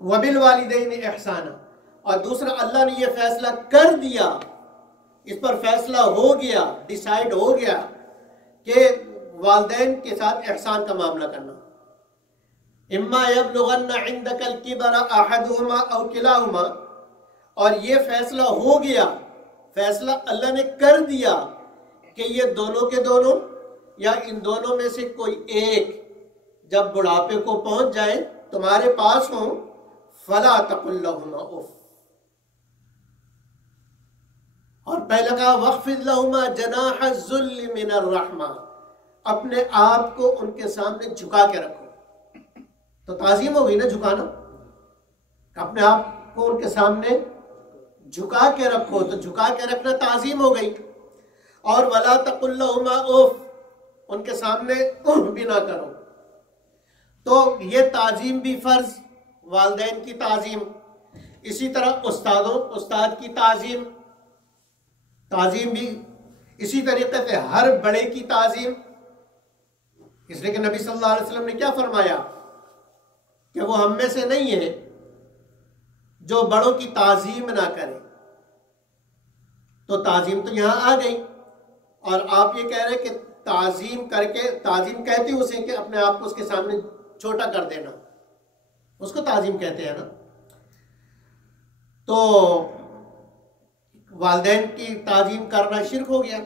وَبِالْوَالِدَيْنِ إِحْسَانًا، اور دوسرا اللہ نے یہ فیصلہ کر دیا، اس پر فیصلہ ہو گیا، ڈیسائیڈ ہو گیا کہ والدین کے ساتھ احسان کا معاملہ کرنا۔ اما یبلغن عندک الکبر احدہما او کلاہما، اور یہ فیصلہ ہو گیا، فیصلہ اللہ نے کر دیا کہ یہ دونوں کے دونوں یا ان دونوں میں سے کوئی ایک جب بڑھاپے کو پہنچ جائے تمہارے پاس ہوں، فلا تقل لہما اف، اور پہلے کہا وَخْفِضْ لَهُمَا جَنَاحَ الذُّلِّ مِنَ الرَّحْمَةِ، اپنے آپ کو ان کے سامنے جھکا کے رکھو، تو تعظیم ہو گئی نا جھکانا، اپنے آپ کو ان کے سامنے جھکا کے رکھو، تو جھکا کے رکھنا تعظیم ہو گئی۔ اور وَلَا تَقُلْ لَهُمَا اُفْ، ان کے سامنے اف بھی نہ کرو، تو یہ تعظیم بھی فرض، والدین کی تعظیم، اسی طرح استاد کی تعظیم بھی اسی طریقے سے ہر بڑے کی تعظیم، اس لیے کہ نبی صلی اللہ علیہ وسلم نے کیا فرمایا کہ وہ ہم میں سے نہیں ہے جو بڑوں کی تعظیم نہ کرے، تو تعظیم تو یہاں آ گئی، اور آپ یہ کہہ رہے کہ تعظیم کر کے، تعظیم کہتے اسے کہ اپنے آپ کو اس کے سامنے چھوٹا کر دینا، اس کو تعظیم کہتے ہیں نا۔ تو والدین کی تعظیم کرنا شرک ہو گیا،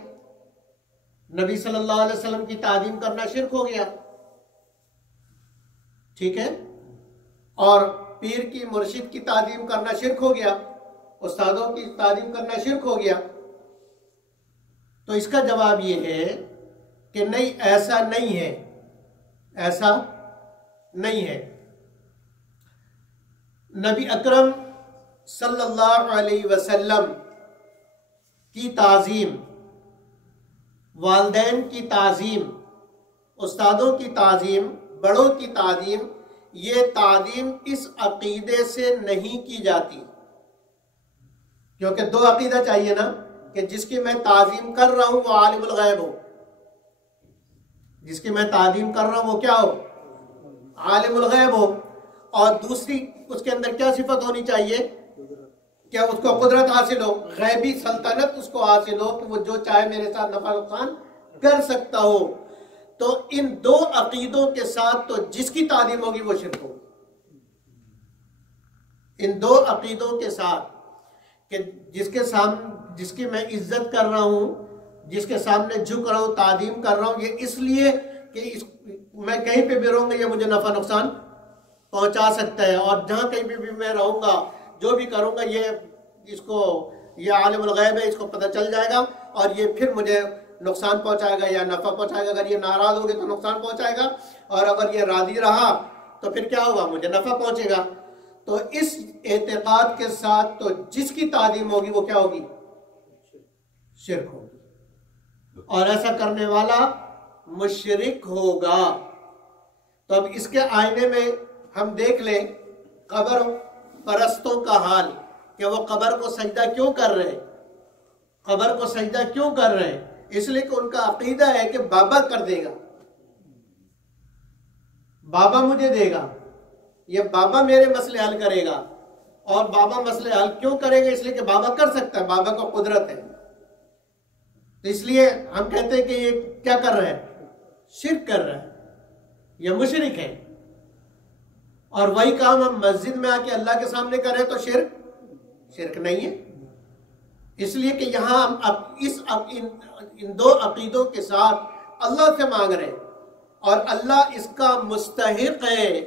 نبی صلی اللہ علیہ وسلم کی تعظیم کرنا شرک ہو گیا، ٹھیک ہے، اور پیر کی مرشد کی تعظیم کرنا شرک ہو گیا، استادوں کی تعظیم کرنا شرک ہو گیا۔ تو اس کا جواب یہ ہے کہ نہیں، ایسا نہیں ہے، ایسا نہیں ہے۔ نبی اکرم صلی اللہ علیہ وسلم کی تعظیم، والدین کی تعظیم، استادوں کی تعظیم، بڑوں کی تعظیم، یہ تعظیم اس عقیدے سے نہیں کی جاتی، کیونکہ دو عقیدہ چاہیے نا، کہ جس کی میں تعظیم کر رہا ہوں وہ عالم الغیب ہو، جس کی میں تعظیم کر رہا ہوں وہ کیا ہو؟ عالم الغیب ہو، اور دوسری اس کے اندر کیا صفت ہونی چاہیے؟ کہ اس کو قدرت حاصل ہو، غیبی سلطنت اس کو حاصل ہو کہ وہ جو چاہے میرے ساتھ نفع نقصان کر سکتا ہو۔ تو ان دو عقیدوں کے ساتھ تو جس کی تعظیم ہوگی وہ شرک ہوگی، ان دو عقیدوں کے ساتھ کہ جس کی میں عزت کر رہا ہوں، جس کے سامنے جھک رہا ہوں، تعظیم کر رہا ہوں، یہ اس لیے کہ میں کہیں پہ بھی رہوں گا یہ مجھے نفع نقصان پہنچا سکتا ہے، اور جہاں کہیں پہ بھی میں رہوں گا، جو بھی کروں گا، یہ اس کو یہ عالم الغیب ہے، اس کو پتہ چل جائے گا اور یہ پھر مجھے نقصان پہنچائے گا یا نفع پہنچائے گا. اگر یہ ناراض ہوگے تو نقصان پہنچائے گا، اور اگر یہ راضی رہا تو پھر کیا ہوگا؟ مجھے نفع پہنچے گا. تو اس اعتقاد کے ساتھ تو جس کی تعظیم ہوگی وہ کیا ہوگی؟ شرک ہوگی، اور ایسا کرنے والا مشرک ہوگا. تو اب اس کے آئینے میں ہم دیکھ لیں قبر پرستوں کا حال، کہ وہ قبر کو سجدہ کیوں کر رہے ہیں. قبر کو سجدہ کیوں کر رہے ہیں؟ اس لیے کہ ان کا عقیدہ ہے کہ بابا کر دے گا، بابا مجھے دے گا، یہ بابا میرے مسئلے حل کرے گا. اور بابا مسئلے حل کیوں کرے گا؟ اس لیے کہ بابا کر سکتا ہے، بابا کو قدرت ہے. تو اس لیے ہم کہتے ہیں کہ یہ کیا کر رہا ہے؟ شرک کر رہا ہے، یہ مشرک ہے. اور وہی کام ہم مسجد میں آ کے اللہ کے سامنے کریں تو شرک نہیں ہے. اس لیے کہ یہاں ہم ان دو عقیدوں کے ساتھ اللہ سے مانگ رہے ہیں، اور اللہ اس کا مستحق ہے،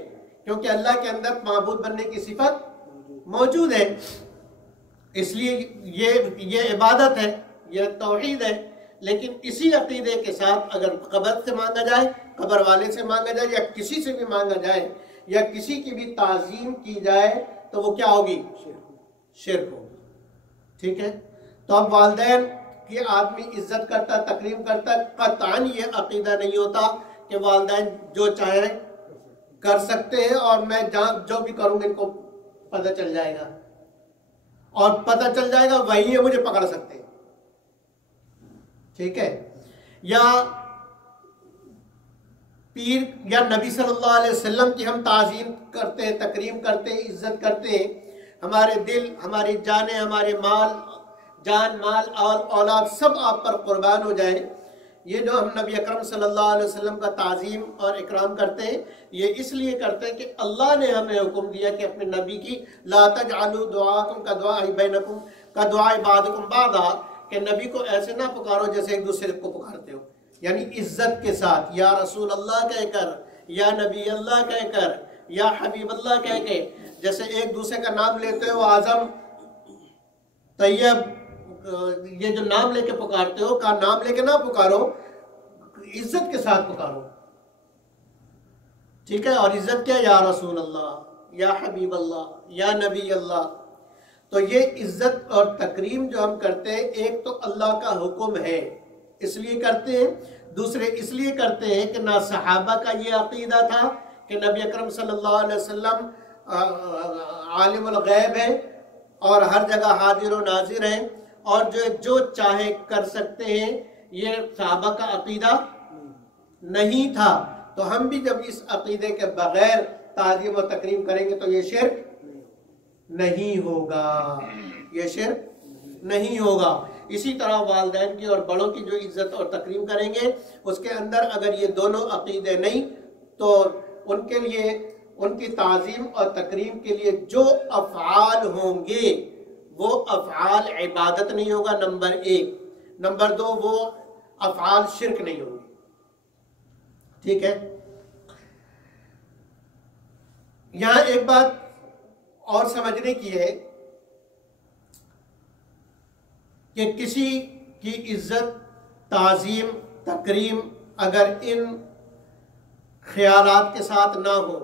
کیونکہ اللہ کے اندر معبود بننے کی صفت موجود ہے. اس لیے یہ عبادت ہے، یہ توحید ہے. لیکن اسی عقیدے کے ساتھ اگر قبر سے مانگا جائے، قبر والے سے مانگا جائے، یا کسی سے بھی مانگا جائے، یا کسی کی بھی تعظیم کی جائے، تو وہ کیا ہوگی؟ شرک ہوگی. ٹھیک ہے. تو اب والدین کی آدمی عزت کرتا، تکریم کرتا، قطعاً یہ عقیدہ نہیں ہوتا کہ والدین جو چاہیں کر سکتے ہیں اور میں جو بھی کروں گا ان کو پتہ چل جائے گا، اور پتہ چل جائے گا وہی ہے مجھے پکڑ سکتے ہیں. ٹھیک ہے. یا پیر یا نبی صلی اللہ علیہ وسلم کی ہم تعظیم کرتے ہیں، تکریم کرتے ہیں، عزت کرتے ہیں، ہمارے دل، ہماری جانیں، ہمارے جان مال اور اولاد سب آپ پر قربان ہو جائے. یہ جو ہم نبی اکرم صلی اللہ علیہ وسلم کا تعظیم اور اکرام کرتے ہیں، یہ اس لیے کرتے ہیں کہ اللہ نے ہمیں حکم دیا کہ اپنے نبی کی لا تجعلوا دعاءکم کدعاء بینکم کدعاء بعضکم بعضا، کہ نبی کو ایسے نہ پکارو جیسے ایک دوسرے کو پکارتے ہو. یعنی عزت کے ساتھ یا رسول اللہ کہہ کر، یا نبی اللہ کہہ کر، یا حبیب اللہ کہہ کے، جیسے ایک دوسرے کا نام لیتے ہو، اعظم، طیب، یہ جو نام لے کے پکارتے ہو، کا نام لے کے نہ پکارو، عزت کے ساتھ پکارو. ٹھیک ہے. اور عزت کیا؟ یا رسول اللہ، یا حبیب اللہ، یا نبی اللہ. تو یہ عزت اور تکریم جو ہم کرتے ہیں، ایک تو اللہ کا حکم ہے اس لیے کرتے ہیں، دوسرے اس لیے کرتے ہیں کہ نہ صحابہ کا یہ عقیدہ تھا کہ نبی اکرم صلی اللہ علیہ وسلم عالم الغیب ہے اور ہر جگہ حاضر و ناظر ہیں، اور جو چاہے کر سکتے ہیں، یہ صحابہ کا عقیدہ نہیں تھا. تو ہم بھی جب اس عقیدے کے بغیر تعظیم و تکریم کریں گے تو یہ شرک نہیں ہوگا، یہ شرک نہیں ہوگا. اسی طرح والدین کی اور بڑوں کی جو عزت اور تکریم کریں گے، اس کے اندر اگر یہ دونوں عقیدے نہیں، تو ان کے لیے، ان کی تعظیم اور تکریم کے لیے جو افعال ہوں گے وہ افعال عبادت نہیں ہوگا، نمبر 1. نمبر 2، وہ افعال شرک نہیں ہوں گے. ٹھیک ہے. یہاں ایک بات اور سمجھنے کی ہے کہ کسی کی عزت، تعظیم، تکریم اگر ان خیالات کے ساتھ نہ ہو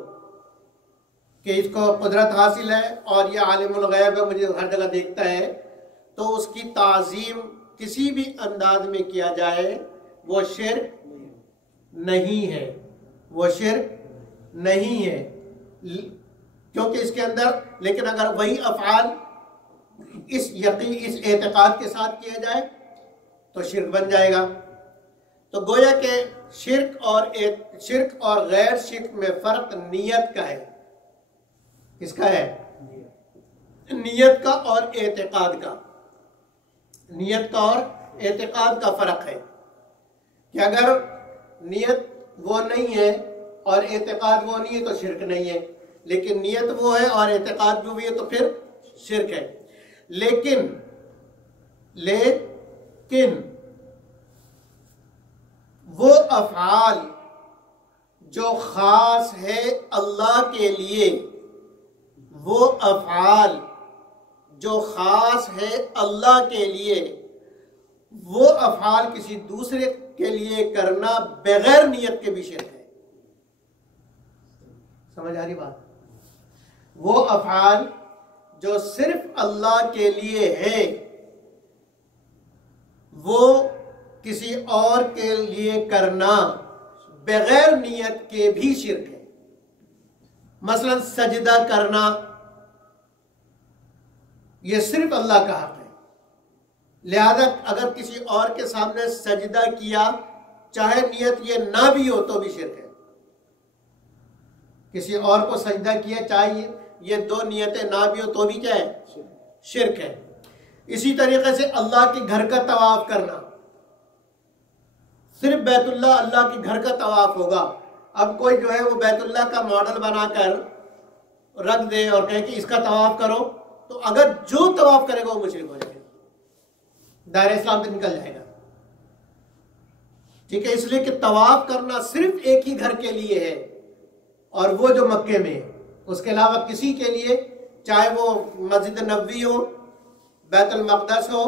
کہ اس کو قدرت حاصل ہے اور یہ عالم الغیب ہے، مجھے ہر جگہ دیکھتا ہے، تو اس کی تعظیم کسی بھی انداز میں کیا جائے وہ شرک نہیں ہے، وہ شرک نہیں ہے. کیونکہ اس کے اندر، لیکن اگر وہی افعال اس یقین، اس اعتقاد کے ساتھ کیا جائے تو شرک بن جائے گا. تو گویا کہ شرک اور غیر شرک میں فرق نیت کا ہے. کس کا ہے؟ نیت کا اور اعتقاد کا. نیت کا اور اعتقاد کا فرق ہے کہ اگر نیت وہ نہیں ہے اور اعتقاد وہ نہیں ہے تو شرک نہیں ہے، لیکن نیت وہ ہے اور اعتقاد بھی ہے تو پھر شرک ہے. لیکن وہ افعال جو خاص ہے اللہ کے لیے، وہ افعال جو خاص ہے اللہ کے لیے، وہ افعال کسی دوسرے کے لیے کرنا بغیر نیت کے بھی شرک ہے۔ سمجھ آ رہی بات؟ وہ افعال جو صرف اللہ کے لیے ہے وہ کسی اور کے لیے کرنا بغیر نیت کے بھی شرک ہے۔ مثلا سجدہ کرنا، یہ صرف اللہ کا حق ہے، لہذا اگر کسی اور کے سامنے سجدہ کیا چاہے نیت یہ نہ بھی ہو تو بھی شرک ہے۔ کسی اور کو سجدہ کیا چاہے یہ دو نیتیں نہ بھی ہو تو بھی کیا ہے؟ شرک ہے۔ اسی طریقے سے اللہ کے گھر کا طواف کرنا، صرف بیت اللہ کے گھر کا طواف ہوگا۔ اب کوئی جو ہے وہ بیت اللہ کا ماڈل بنا کر رکھ دے اور کہے کہ اس کا طواف کرو، تو اگر جو طواف کرے گا وہ مشرک ہو جائے گا، دائرہ اسلام سے نکل جائے گا۔ ٹھیک ہے، اس لیے کہ طواف کرنا صرف ایک ہی گھر کے لیے ہے، اور وہ جو مکے میں ہے، اس کے علاوہ کسی کے لیے، چاہے وہ مسجد نبوی ہو، بیت المقدس ہو،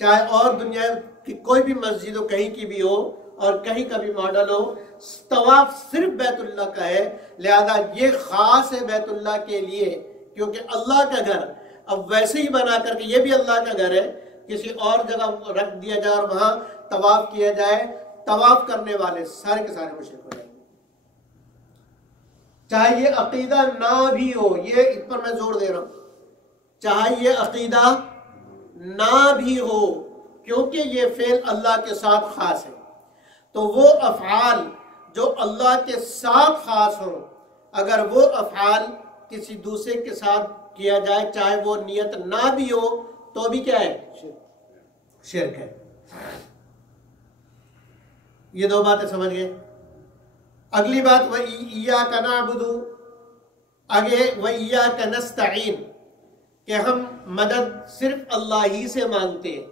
چاہے اور دنیا کی کوئی بھی مسجد ہو، کہیں کی بھی ہو اور کہیں کا بھی ماڈل ہو، طواف صرف بیت اللہ کا ہے، لہذا یہ خاص ہے بیت اللہ کے لیے، کیونکہ اللہ کا گھر اب ویسے ہی بنا کر کے یہ بھی اللہ کا گھر ہے، کسی اور جگہ رکھ دیا جائے اور وہاں طواف کیا جائے، طواف کرنے والے سارے کے سارے مشرک ہو جائیں گے، چاہے یہ عقیدہ نہ بھی ہو۔ یہ اس پر میں زور دے رہا ہوں، چاہے یہ عقیدہ نہ بھی ہو، کیونکہ یہ فعل اللہ کے ساتھ خاص ہے، تو وہ افعال جو اللہ کے ساتھ خاص ہوں، اگر وہ افعال کسی دوسرے کے ساتھ کیا جائے چاہے وہ نیت نہ بھی ہو تو بھی کیا ہے؟ شرک ہے۔ یہ دو باتیں سمجھ گئے۔ اگلی بات وَإِيَّاكَ نَعْبُدُ، آگے وَإِيَّاكَ نَسْتَعِينُ، کہ ہم مدد صرف اللہ ہی سے مانگتے ہیں۔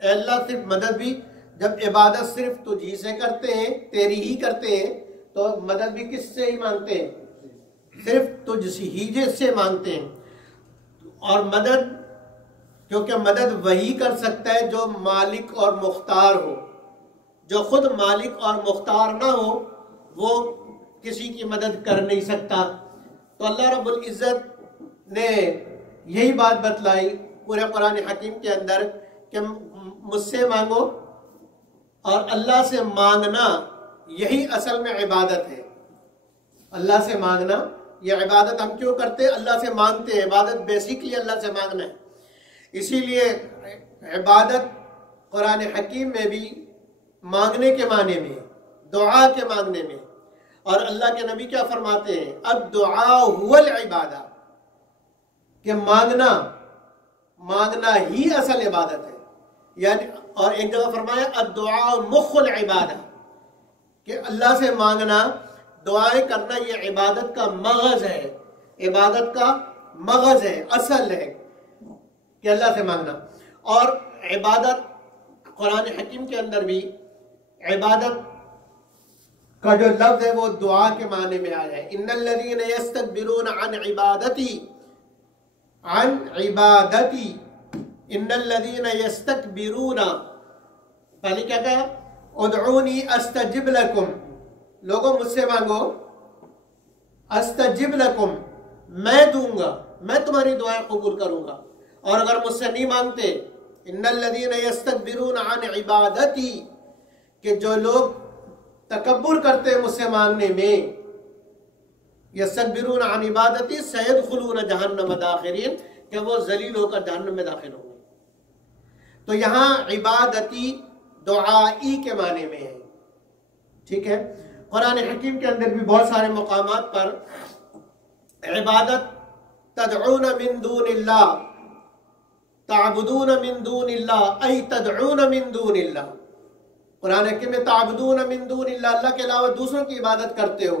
اے اللہ، صرف مدد بھی، جب عبادت صرف تجھ ہی سے کرتے ہیں، تیری ہی کرتے ہیں، تو مدد بھی کس سے ہی مانگتے ہیں؟ صرف تجھ ہی سے مانگتے ہیں۔ اور مدد، کیونکہ مدد وہی کر سکتا ہے جو مالک اور مختار ہو، جو خود مالک اور مختار نہ ہو وہ کسی کی مدد کر نہیں سکتا۔ تو اللہ رب العزت نے یہی بات بتلائی پورے قرآن حکیم کے اندر کہ مجھ سے مانگو، اور اللہ سے مانگنا یہی اصل میں عبادت ہے۔ اللہ سے مانگنا، یہ عبادت ہم کیوں کرتے ہیں؟ اللہ سے مانگتے ہیں، عبادت بیسیکلی اللہ سے مانگنا ہے۔ اسی لیے عبادت قرآن حکیم میں بھی مانگنے کے معنی میں، دعا کے مانگنے میں، اور اللہ کے نبی کیا فرماتے ہیں؟ الدعاء هو العبادہ، کہ مانگنا ہی اصل عبادت ہے۔ یعنی اور ایک جگہ فرمایا الدعاء مخ العبادہ، کہ اللہ سے مانگنا، دعائیں کرنا یہ عبادت کا مغز ہے، عبادت کا مغز ہے، اصل ہے کہ اللہ سے مانگنا۔ اور عبادت قرآن حکیم کے اندر بھی عبادت کا جو لفظ ہے وہ دعا کے معنی میں آیا ہے۔ ان الذین یستکبرون عن عبادتی ان الذین یستکبرون، پہلے کیا کہا؟ ادعونی استجب لکم، لوگوں مجھ سے مانگو، استجب لکم، میں دوں گا، میں تمہاری دعائیں قبول کروں گا۔ اور اگر مجھ سے نہیں مانگتے، ان الذین یستکبرون عن عبادتی، کہ جو لوگ تکبر کرتے ہیں مجھ سے مانگنے میں، یستکبرون عن عبادتی سیدخلون جہنم داخرین، کہ وہ ذلیل ہو کر جہنم میں داخل ہوں گے۔ تو یہاں عبادتی دعائی کے معنی میں ہے، ٹھیک ہے۔ قرآن حکیم کے اندر بھی بہت سارے مقامات پر عبادت تدعون من دون اللہ، تعبدون من دون اللہ، ای تدعون من دون اللہ، قرآن حکیم میں تعبدون من دون اللہ، اللہ کے علاوہ دوسروں کی عبادت کرتے ہو،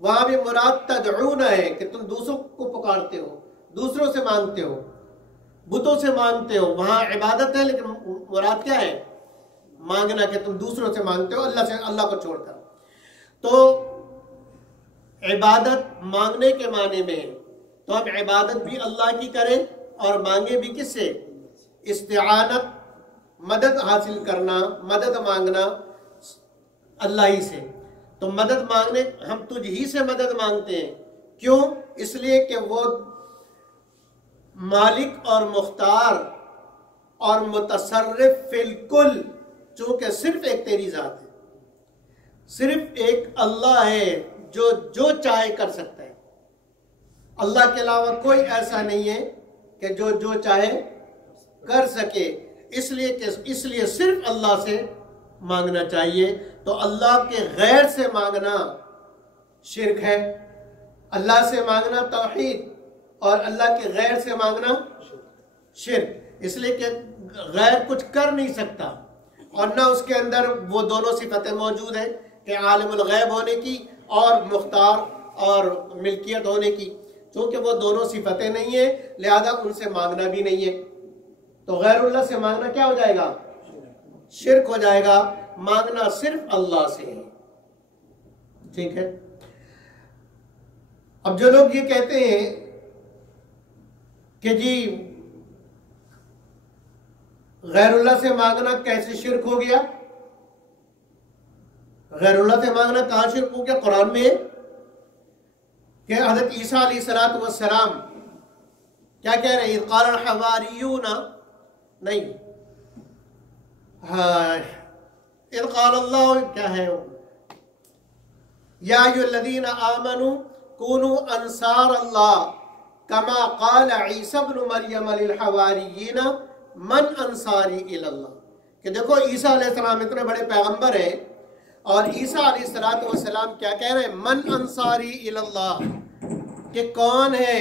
وہاں بھی مراد تدعون ہے کہ تم دوسروں کو پکارتے ہو، دوسروں سے مانگتے ہو، بتوں سے مانگتے ہو، وہاں عبادت ہے لیکن مراد کیا ہے؟ مانگنا، کہ تم دوسروں سے مانگتے ہو اللہ کو چھوڑ کر۔ تو عبادت مانگنے کے معنی میں، تو ہم عبادت بھی اللہ کی کریں اور مانگے بھی کس سے؟ استعانت، مدد حاصل کرنا، مدد مانگنا اللہ ہی سے۔ تو مدد مانگنے، ہم تجھ ہی سے مدد مانگتے ہیں، کیوں؟ اس لیے کہ وہ مالک اور مختار اور متصرف فی الکل، چونکہ صرف ایک تیری ذات ہے، صرف ایک اللہ ہے جو چاہے کر سکتا ہے۔ اللہ کے علاوہ کوئی ایسا نہیں ہے کہ جو چاہے کر سکے، اس لیے صرف اللہ سے مانگنا چاہیے۔ تو اللہ کے غیر سے مانگنا شرک ہے، اللہ سے مانگنا توحید، اور اللہ کے غیر سے مانگنا شرک، اس لیے کہ غیر کچھ کر نہیں سکتا، اور نہ اس کے اندر وہ دونوں صفتیں موجود ہیں کہ عالم الغیب ہونے کی اور مختار اور ملکیت ہونے کی۔ چونکہ وہ دونوں صفتیں نہیں ہیں، لہذا ان سے مانگنا بھی نہیں ہے۔ تو غیر اللہ سے مانگنا کیا ہو جائے گا؟ شرک ہو جائے گا۔ مانگنا صرف اللہ سے ہے، ٹھیک ہے۔ اب جو لوگ یہ کہتے ہیں کہ جی غیر اللہ سے مانگنا کیسے شرک ہو گیا، غیر اللہ سے مانگنا کہاں شرک ہو گیا؟ قرآن میں کہ حضرت عیسیٰ علیہ السلام کیا کہہ رہے ہیں؟ اذ قال الحواریون، نہیں، اذ قال اللہ، کیا ہے؟ یا ایھا الذین آمنوا کونوا انصار اللہ کما قال عیسی ابن مریم للحواریین من انصاری الی اللہ، کہ دیکھو عیسیٰ علیہ السلام اتنے بڑے پیغمبر ہیں، اور عیسیٰ علیہ السلام کیا کہہ رہے ہیں؟ من انصاری الی اللہ، کہ کون ہے؟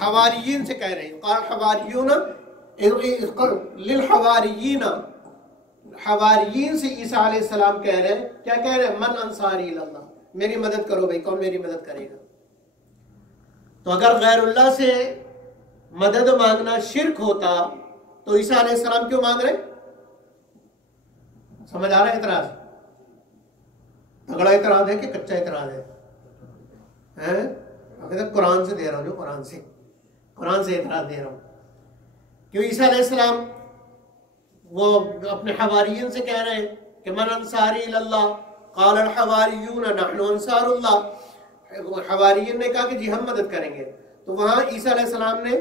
حواریین سے کہہ رہے ہیں، قال حواریون للحواریین، حواریین سے عیسیٰ علیہ السلام کہہ رہے ہیں، کیا کہہ رہے ہیں؟ من انصاری الی اللہ، میری مدد کرو بھائی، کون میری مدد کرے گا؟ تو اگر غیر اللہ سے مدد مانگنا شرک ہوتا تو عیسیٰ علیہ السلام کیوں مانگ رہے؟ سمجھ آ رہا ہے اعتراض؟ تگڑا اعتراض ہے کہ کچا اعتراض ہے؟ قرآن سے دے رہا ہوں، جو قرآن سے اعتراض دے رہا ہوں۔ کیوں عیسیٰ علیہ السلام وہ اپنے حواریین سے کہہ رہے ہیں کہ من انصاری اللہ، قال الحواریون نحن انصار اللہ، حواریین نے کہا کہ جی ہم مدد کریں گے، تو وہاں عیسیٰ علیہ السلام نے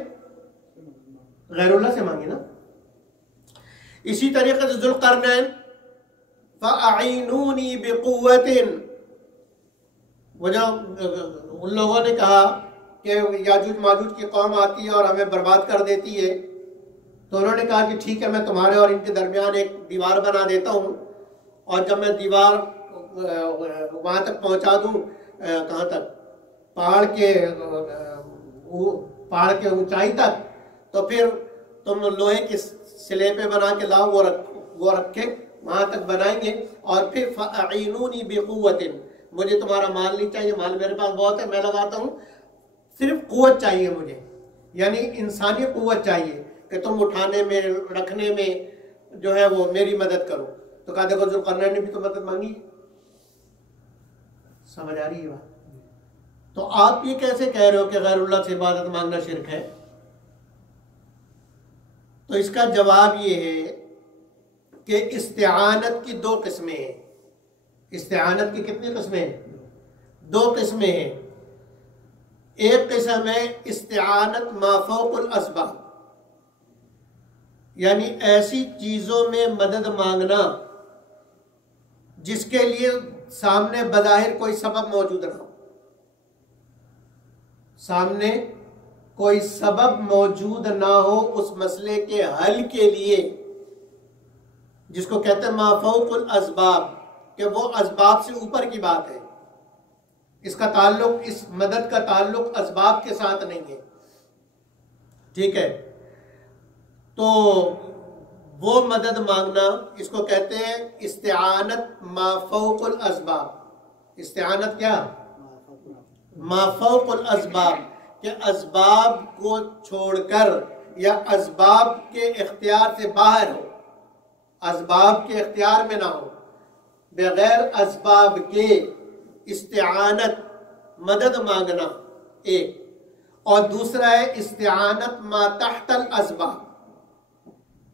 غیر اللہ سے مانگی نا۔ اسی طریقے سے ذوالقرنین فَأَعِينُونِي بِقُوَّةٍ، وہ جو ان لوگوں نے کہا کہ یاجوج ماجوج کی قوم آتی ہے اور ہمیں برباد کر دیتی ہے، تو انہوں نے کہا کہ ٹھیک ہے، میں تمہارے اور ان کے درمیان ایک دیوار بنا دیتا ہوں، اور جب میں دیوار وہاں تک پہنچا دوں، کہاں تک؟ پہاڑ کے اونچائی تک، تو پھر تم لوہے کی سلیبیں بنا کے لاؤ، وہ رکھے وہاں تک بنائیں گے، اور پھر فَأَعِينُونِي بِقُوَّةٍ، مجھے تمہارا مال نہیں چاہیے، مال میرے پاس بہت ہے، میں لگاتا ہوں، صرف قوت چاہیے مجھے، یعنی انسانی قوت چاہیے کہ تم اٹھانے میں، رکھنے میں جو ہے وہ میری مدد کرو۔ تو کہا دیکھو ذوالقرنین نے بھی تو مدد مانگی، سمجھ آ رہی ہے بات؟ تو آپ یہ کیسے کہہ رہے ہو کہ غیر اللہ سے عبادت مانگنا شرک ہے؟ تو اس کا جواب یہ ہے کہ استعانت کی دو قسمیں ہیں۔ استعانت کی کتنی قسمیں ہیں؟ دو قسمیں ہیں۔ ایک قسم ہے استعانت ما فوق الاسباب، یعنی ایسی چیزوں میں مدد مانگنا جس کے لیے سامنے بظاہر کوئی سبب موجود نہ ہو، سامنے کوئی سبب موجود نہ ہو اس مسئلے کے حل کے لیے، جس کو کہتے ہیں ما فوق الاسباب، کہ وہ اسباب سے اوپر کی بات ہے، اس کا تعلق، اس مدد کا تعلق اسباب کے ساتھ نہیں ہے، ٹھیک ہے؟ تو وہ مدد مانگنا، اس کو کہتے ہیں استعانت ما فوق الاسباب۔ استعانت کیا؟ ما فوق الاسباب، کہ اسباب کو چھوڑ کر یا اسباب کے اختیار سے باہر ہو، اسباب کے اختیار میں نہ ہو، بغیر اسباب کے استعانت، مدد مانگنا ایک، اور دوسرا ہے استعانت ما تحت الاسباب،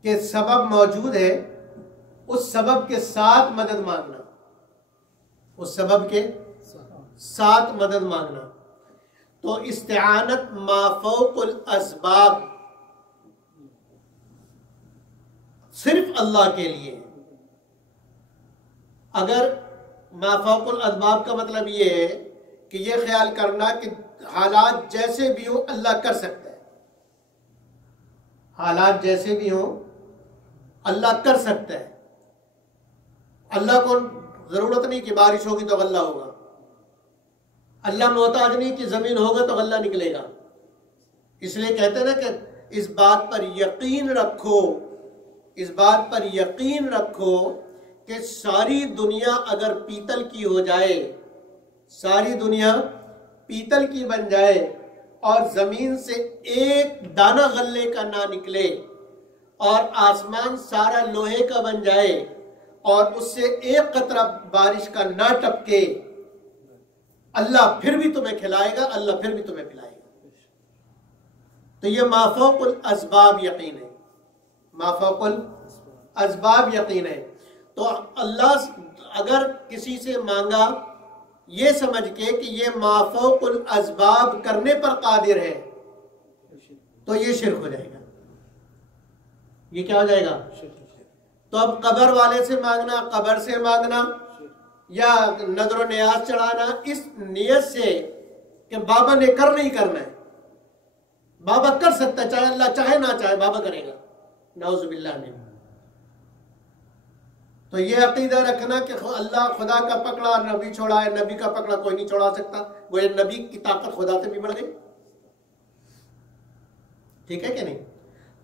کہ سبب موجود ہے اس سبب کے ساتھ مدد مانگنا، اس سبب کے ساتھ مدد مانگنا۔ تو استعانت ما فوق الاسباب صرف اللہ کے لیے۔ اگر ما فوق الاسباب کا مطلب یہ ہے کہ یہ خیال کرنا کہ حالات جیسے بھی ہوں اللہ کر سکتا ہے، حالات جیسے بھی ہوں اللہ کر سکتا ہے، اللہ کو ضرورت نہیں کہ بارش ہوگی تو غلہ ہوگا، اللہ محتاج نہیں کہ زمین ہوگا تو غلہ نکلے گا۔ اس لیے کہتے ہیں نا کہ اس بات پر یقین رکھو، اس بات پر یقین رکھو کہ ساری دنیا اگر پیتل کی ہو جائے، ساری دنیا پیتل کی بن جائے اور زمین سے ایک دانہ غلے کا نہ نکلے اور آسمان سارا لوہے کا بن جائے اور اس سے ایک قطرہ بارش کا نہ ٹپکے، اللہ پھر بھی تمہیں کھلائے گا، اللہ پھر بھی تمہیں پلائے گا۔ تو یہ ما فوق الاسباب یقین ہے، ما فوق الاسباب یقین ہے۔ تو اللہ اگر کسی سے مانگا یہ سمجھ کے کہ یہ ما فوق الاسباب کرنے پر قادر ہے تو یہ شرک ہو جائے گا، یہ کیا ہو جائے گا؟ تو اب قبر والے سے مانگنا، قبر سے مانگنا یا نظر و نیاز چڑھانا اس نیت سے کہ بابا نے کر نہیں کرنا ہے، بابا کر سکتا ہے، چاہے اللہ چاہے نہ چاہے بابا کرے گا، نعوذ باللہ من۔ تو یہ عقیدہ رکھنا کہ اللہ خدا کا پکڑا نبی چھوڑا ہے، نبی کا پکڑا کوئی نہیں چھوڑا سکتا، وہ نبی کی طاقت خدا سے بھی بڑھ گئی، ٹھیک ہے کہ نہیں؟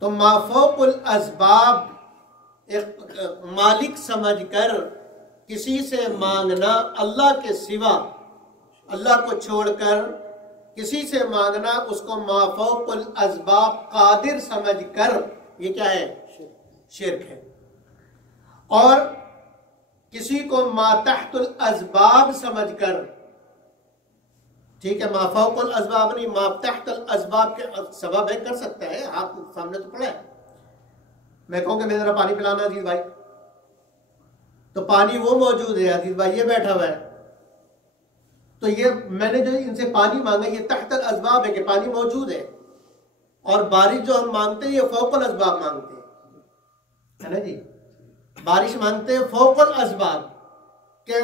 تو ما فوق الاسباب ایک مالک سمجھ کر کسی سے مانگنا، اللہ کے سوا، اللہ کو چھوڑ کر کسی سے مانگنا، اس کو ما فوق الاسباب قادر سمجھ کر یہ کیا ہے؟ شرک ہے۔ اور کسی کو ما تحت الاسباب سمجھ کر، ٹھیک ہے، ما فوق الاسباب نہیں، ما تحت الاسباب کے سبب ہے، کر سکتا ہے، آپ سامنے تو پڑا ہے۔ میں کہوں کہ میں ذرا پانی پلانا عزیز بھائی، تو پانی وہ موجود ہے، عزیز بھائی یہ بیٹھا ہوا ہے، تو یہ میں نے جو ان سے پانی مانگا یہ تحت الاسباب ہے کہ پانی موجود ہے، اور بارش جو ہم مانگتے ہیں یہ فوق الاسباب مانگتے ہیں، ہے نا جی؟ بارش مانگتے ہیں فوق الاسباب، کہ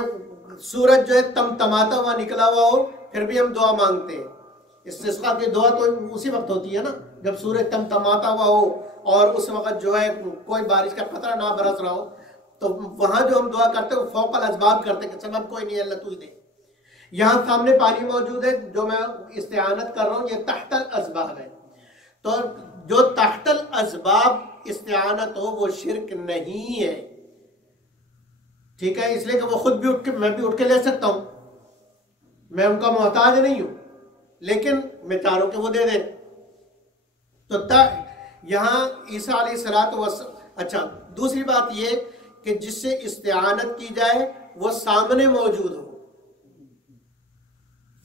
سورج جو ہے تمتماتا ہوا نکلا ہوا ہو پھر بھی ہم دعا مانگتے ہیں۔ استسقاء کی دعا تو اسی وقت ہوتی ہے نا جب سورج تمتماتا ہوا ہو اور اس وقت جو ہے کوئی بارش کا قطرہ نہ برس رہا ہو، تو وہاں جو ہم دعا کرتے ہیں وہ فوق الاسباب کرتے ہیں کہ سبب کوئی نہیں، اللہ تو ہی دے۔ یہاں سامنے پانی موجود ہے، جو میں استعانت کر رہا ہوں یہ تحت الاسباب ہے، تو جو تحت الاسباب استعانت ہو وہ شرک نہیں ہے، ٹھیک ہے؟ اس لیے کہ وہ خود بھی اٹھ کے، میں بھی اٹھ کے لے سکتا ہوں، میں ان کا محتاج نہیں ہوں، لیکن میں چاہوں کہ وہ دے دیں۔ تو یہاں عیسیٰ علیہ السلام، اچھا دوسری بات یہ کہ جس سے استعانت کی جائے وہ سامنے موجود ہو،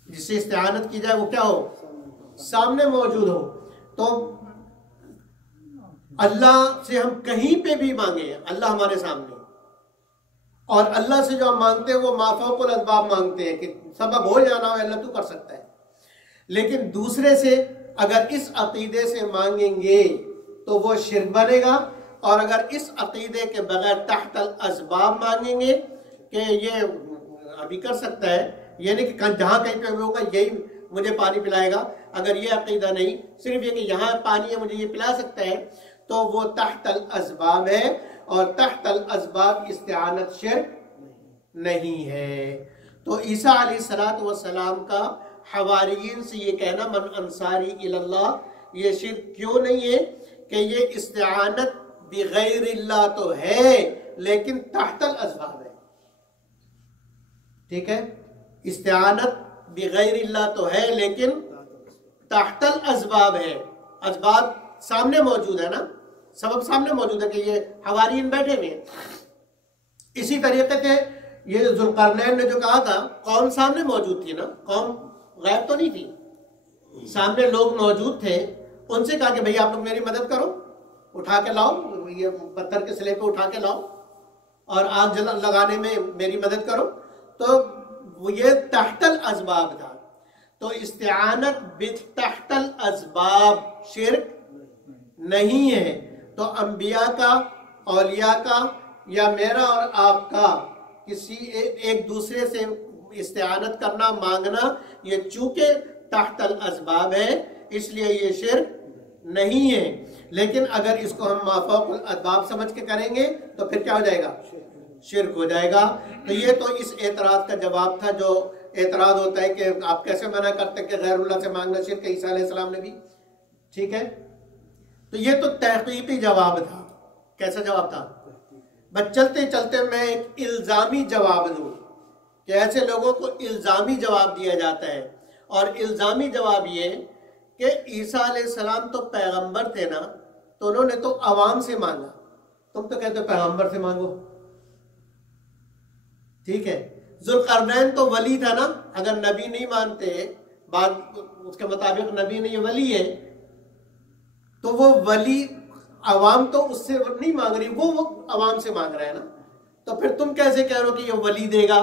جس سے استعانت کی جائے وہ کیا ہو؟ سامنے موجود ہو۔ تو اللہ سے ہم کہیں پہ بھی مانگے، اللہ ہمارے سامنے، اور اللہ سے جو ہم مانگتے ہیں وہ ما فوق الاسباب مانگتے ہیں کہ سبب ہو جانا ہو اللہ تو کر سکتا ہے، لیکن دوسرے سے اگر اس عقیدے سے مانگیں گے تو وہ شرک بنے گا، اور اگر اس عقیدے کے بغیر تحت الاسباب مانگیں گے کہ یہ ابھی کر سکتا ہے، یعنی کہ جہاں کہیں پہ ہوگا یہی مجھے پانی پلائے گا، اگر یہ عقیدہ نہیں، صرف یہ کہ یہاں پانی ہے مجھے یہ پلا سکتا ہے، تو وہ تحت الاسباب ہے، اور تحت الاسباب استعانت شرک نہیں ہے۔ تو عیسیٰ علیہ السلام کا حواریین سے یہ کہنا من انصاری الی اللہ، یہ شرک کیوں نہیں ہے کہ یہ استعانت بغیر اللہ تو ہے لیکن تحت الاسباب ہے، ٹھیک ہے؟ استعانت بغیر اللہ تو ہے لیکن تحت الاسباب ہے، اسباب سامنے موجود ہے نا، سبب سامنے موجود ہے کہ یہ حواریین بیٹھے ہوئے ہیں۔ اسی طریقے سے یہ ذوالقرنین نے جو کہا تھا، قوم سامنے موجود تھی نا، قوم غائب تو نہیں تھی، سامنے لوگ موجود تھے، ان سے کہا کہ بھئی آپ لوگ میری مدد کرو، اٹھا کے لاؤ، یہ پتھر کے سلے پہ اٹھا کے لاؤ اور آگ لگانے میں میری مدد کرو. تو یہ تحت الاسباب تھا. تو استعانت تحت الاسباب شرک نہیں ہے. تو انبیاء کا، اولیاء کا، یا میرا اور آپ کا کسی ایک دوسرے سے استعانت کرنا، مانگنا، یہ چونکہ تحت الاسباب ہے اس لیے یہ شرک نہیں ہے. لیکن اگر اس کو ہم مافوق الاسباب سمجھ کے کریں گے تو پھر کیا ہو جائے گا؟ شرک ہو جائے گا. تو یہ تو اس اعتراض کا جواب تھا جو اعتراض ہوتا ہے کہ آپ کیسے منع کرتے کہ غیر اللہ سے مانگنا شرک ہے، عیسیٰ علیہ السلام نے بھی. ٹھیک ہے، تو یہ تو تحقیقی جواب تھا. کیسا جواب تھا؟ بس چلتے چلتے میں ایک الزامی جواب دوں کہ ایسے لوگوں کو الزامی جواب دیا جاتا ہے. اور الزامی جواب یہ کہ عیسیٰ علیہ السلام تو پیغمبر تھے نا، تو انہوں نے تو عوام سے مانگا، تم تو کہتے ہو پیغمبر سے مانگو. ٹھیک ہے، ذوالقرنین تو ولی تھا نا، اگر نبی نہیں مانتے، بات اس کے مطابق نبی نہیں ولی ہے، تو وہ ولی عوام تو اس سے نہیں مانگ رہی، وہ عوام سے مانگ رہا ہے نا. تو پھر تم کیسے کہہ رہے ہو کہ یہ ولی دے گا،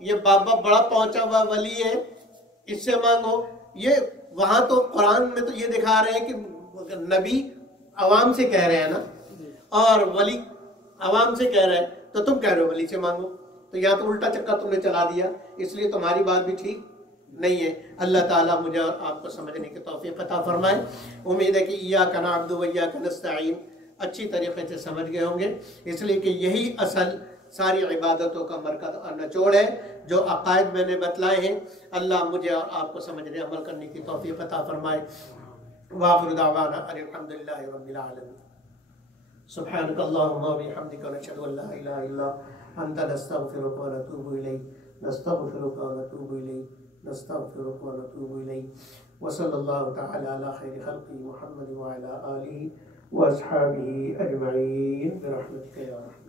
یہ بابا بڑا پہنچا ہوا ولی ہے، اس سے مانگو. یہ وہاں تو قرآن میں تو یہ دکھا رہے ہیں کہ نبی عوام سے کہہ رہے ہیں نا، اور ولی عوام سے کہہ رہے ہیں، تو تم کہہ رہے ہو ولی سے مانگو. تو یہاں تو الٹا چکر تم نے چلا دیا، اس لیے تمہاری بات بھی ٹھیک نہیں ہے. اللہ تعالیٰ مجھے اور آپ کو سمجھنے کی توفیق عطا فرمائے. امید ہے کہ ایاک نعبد و ایاک نستعین اچھی طریقے سے سمجھ گئے ہوں گے، اس لیے کہ یہی اصل ساری عبادتوں کا مرکز اور نچوڑ ہے جو عقائد میں نے بتلائے ہیں. اللہ مجھے اور آپ کو سمجھنے عمل کرنے کی توفیق عطا فرمائے. وآخر دعوانا ان الحمدللہ رب العالمین. سبحانک اللہم و بحمدک نشہد ان لا الہ الا انت نستغفرک و نتوب الیک. نستغفرک و نتوب الیک. نستغفرک و نتوب الیک. وصلی اللہ تعالی علی خیر خلقہ محمد وعلی آلہ واصحابہ اجمعین برحمتک یا رحمن.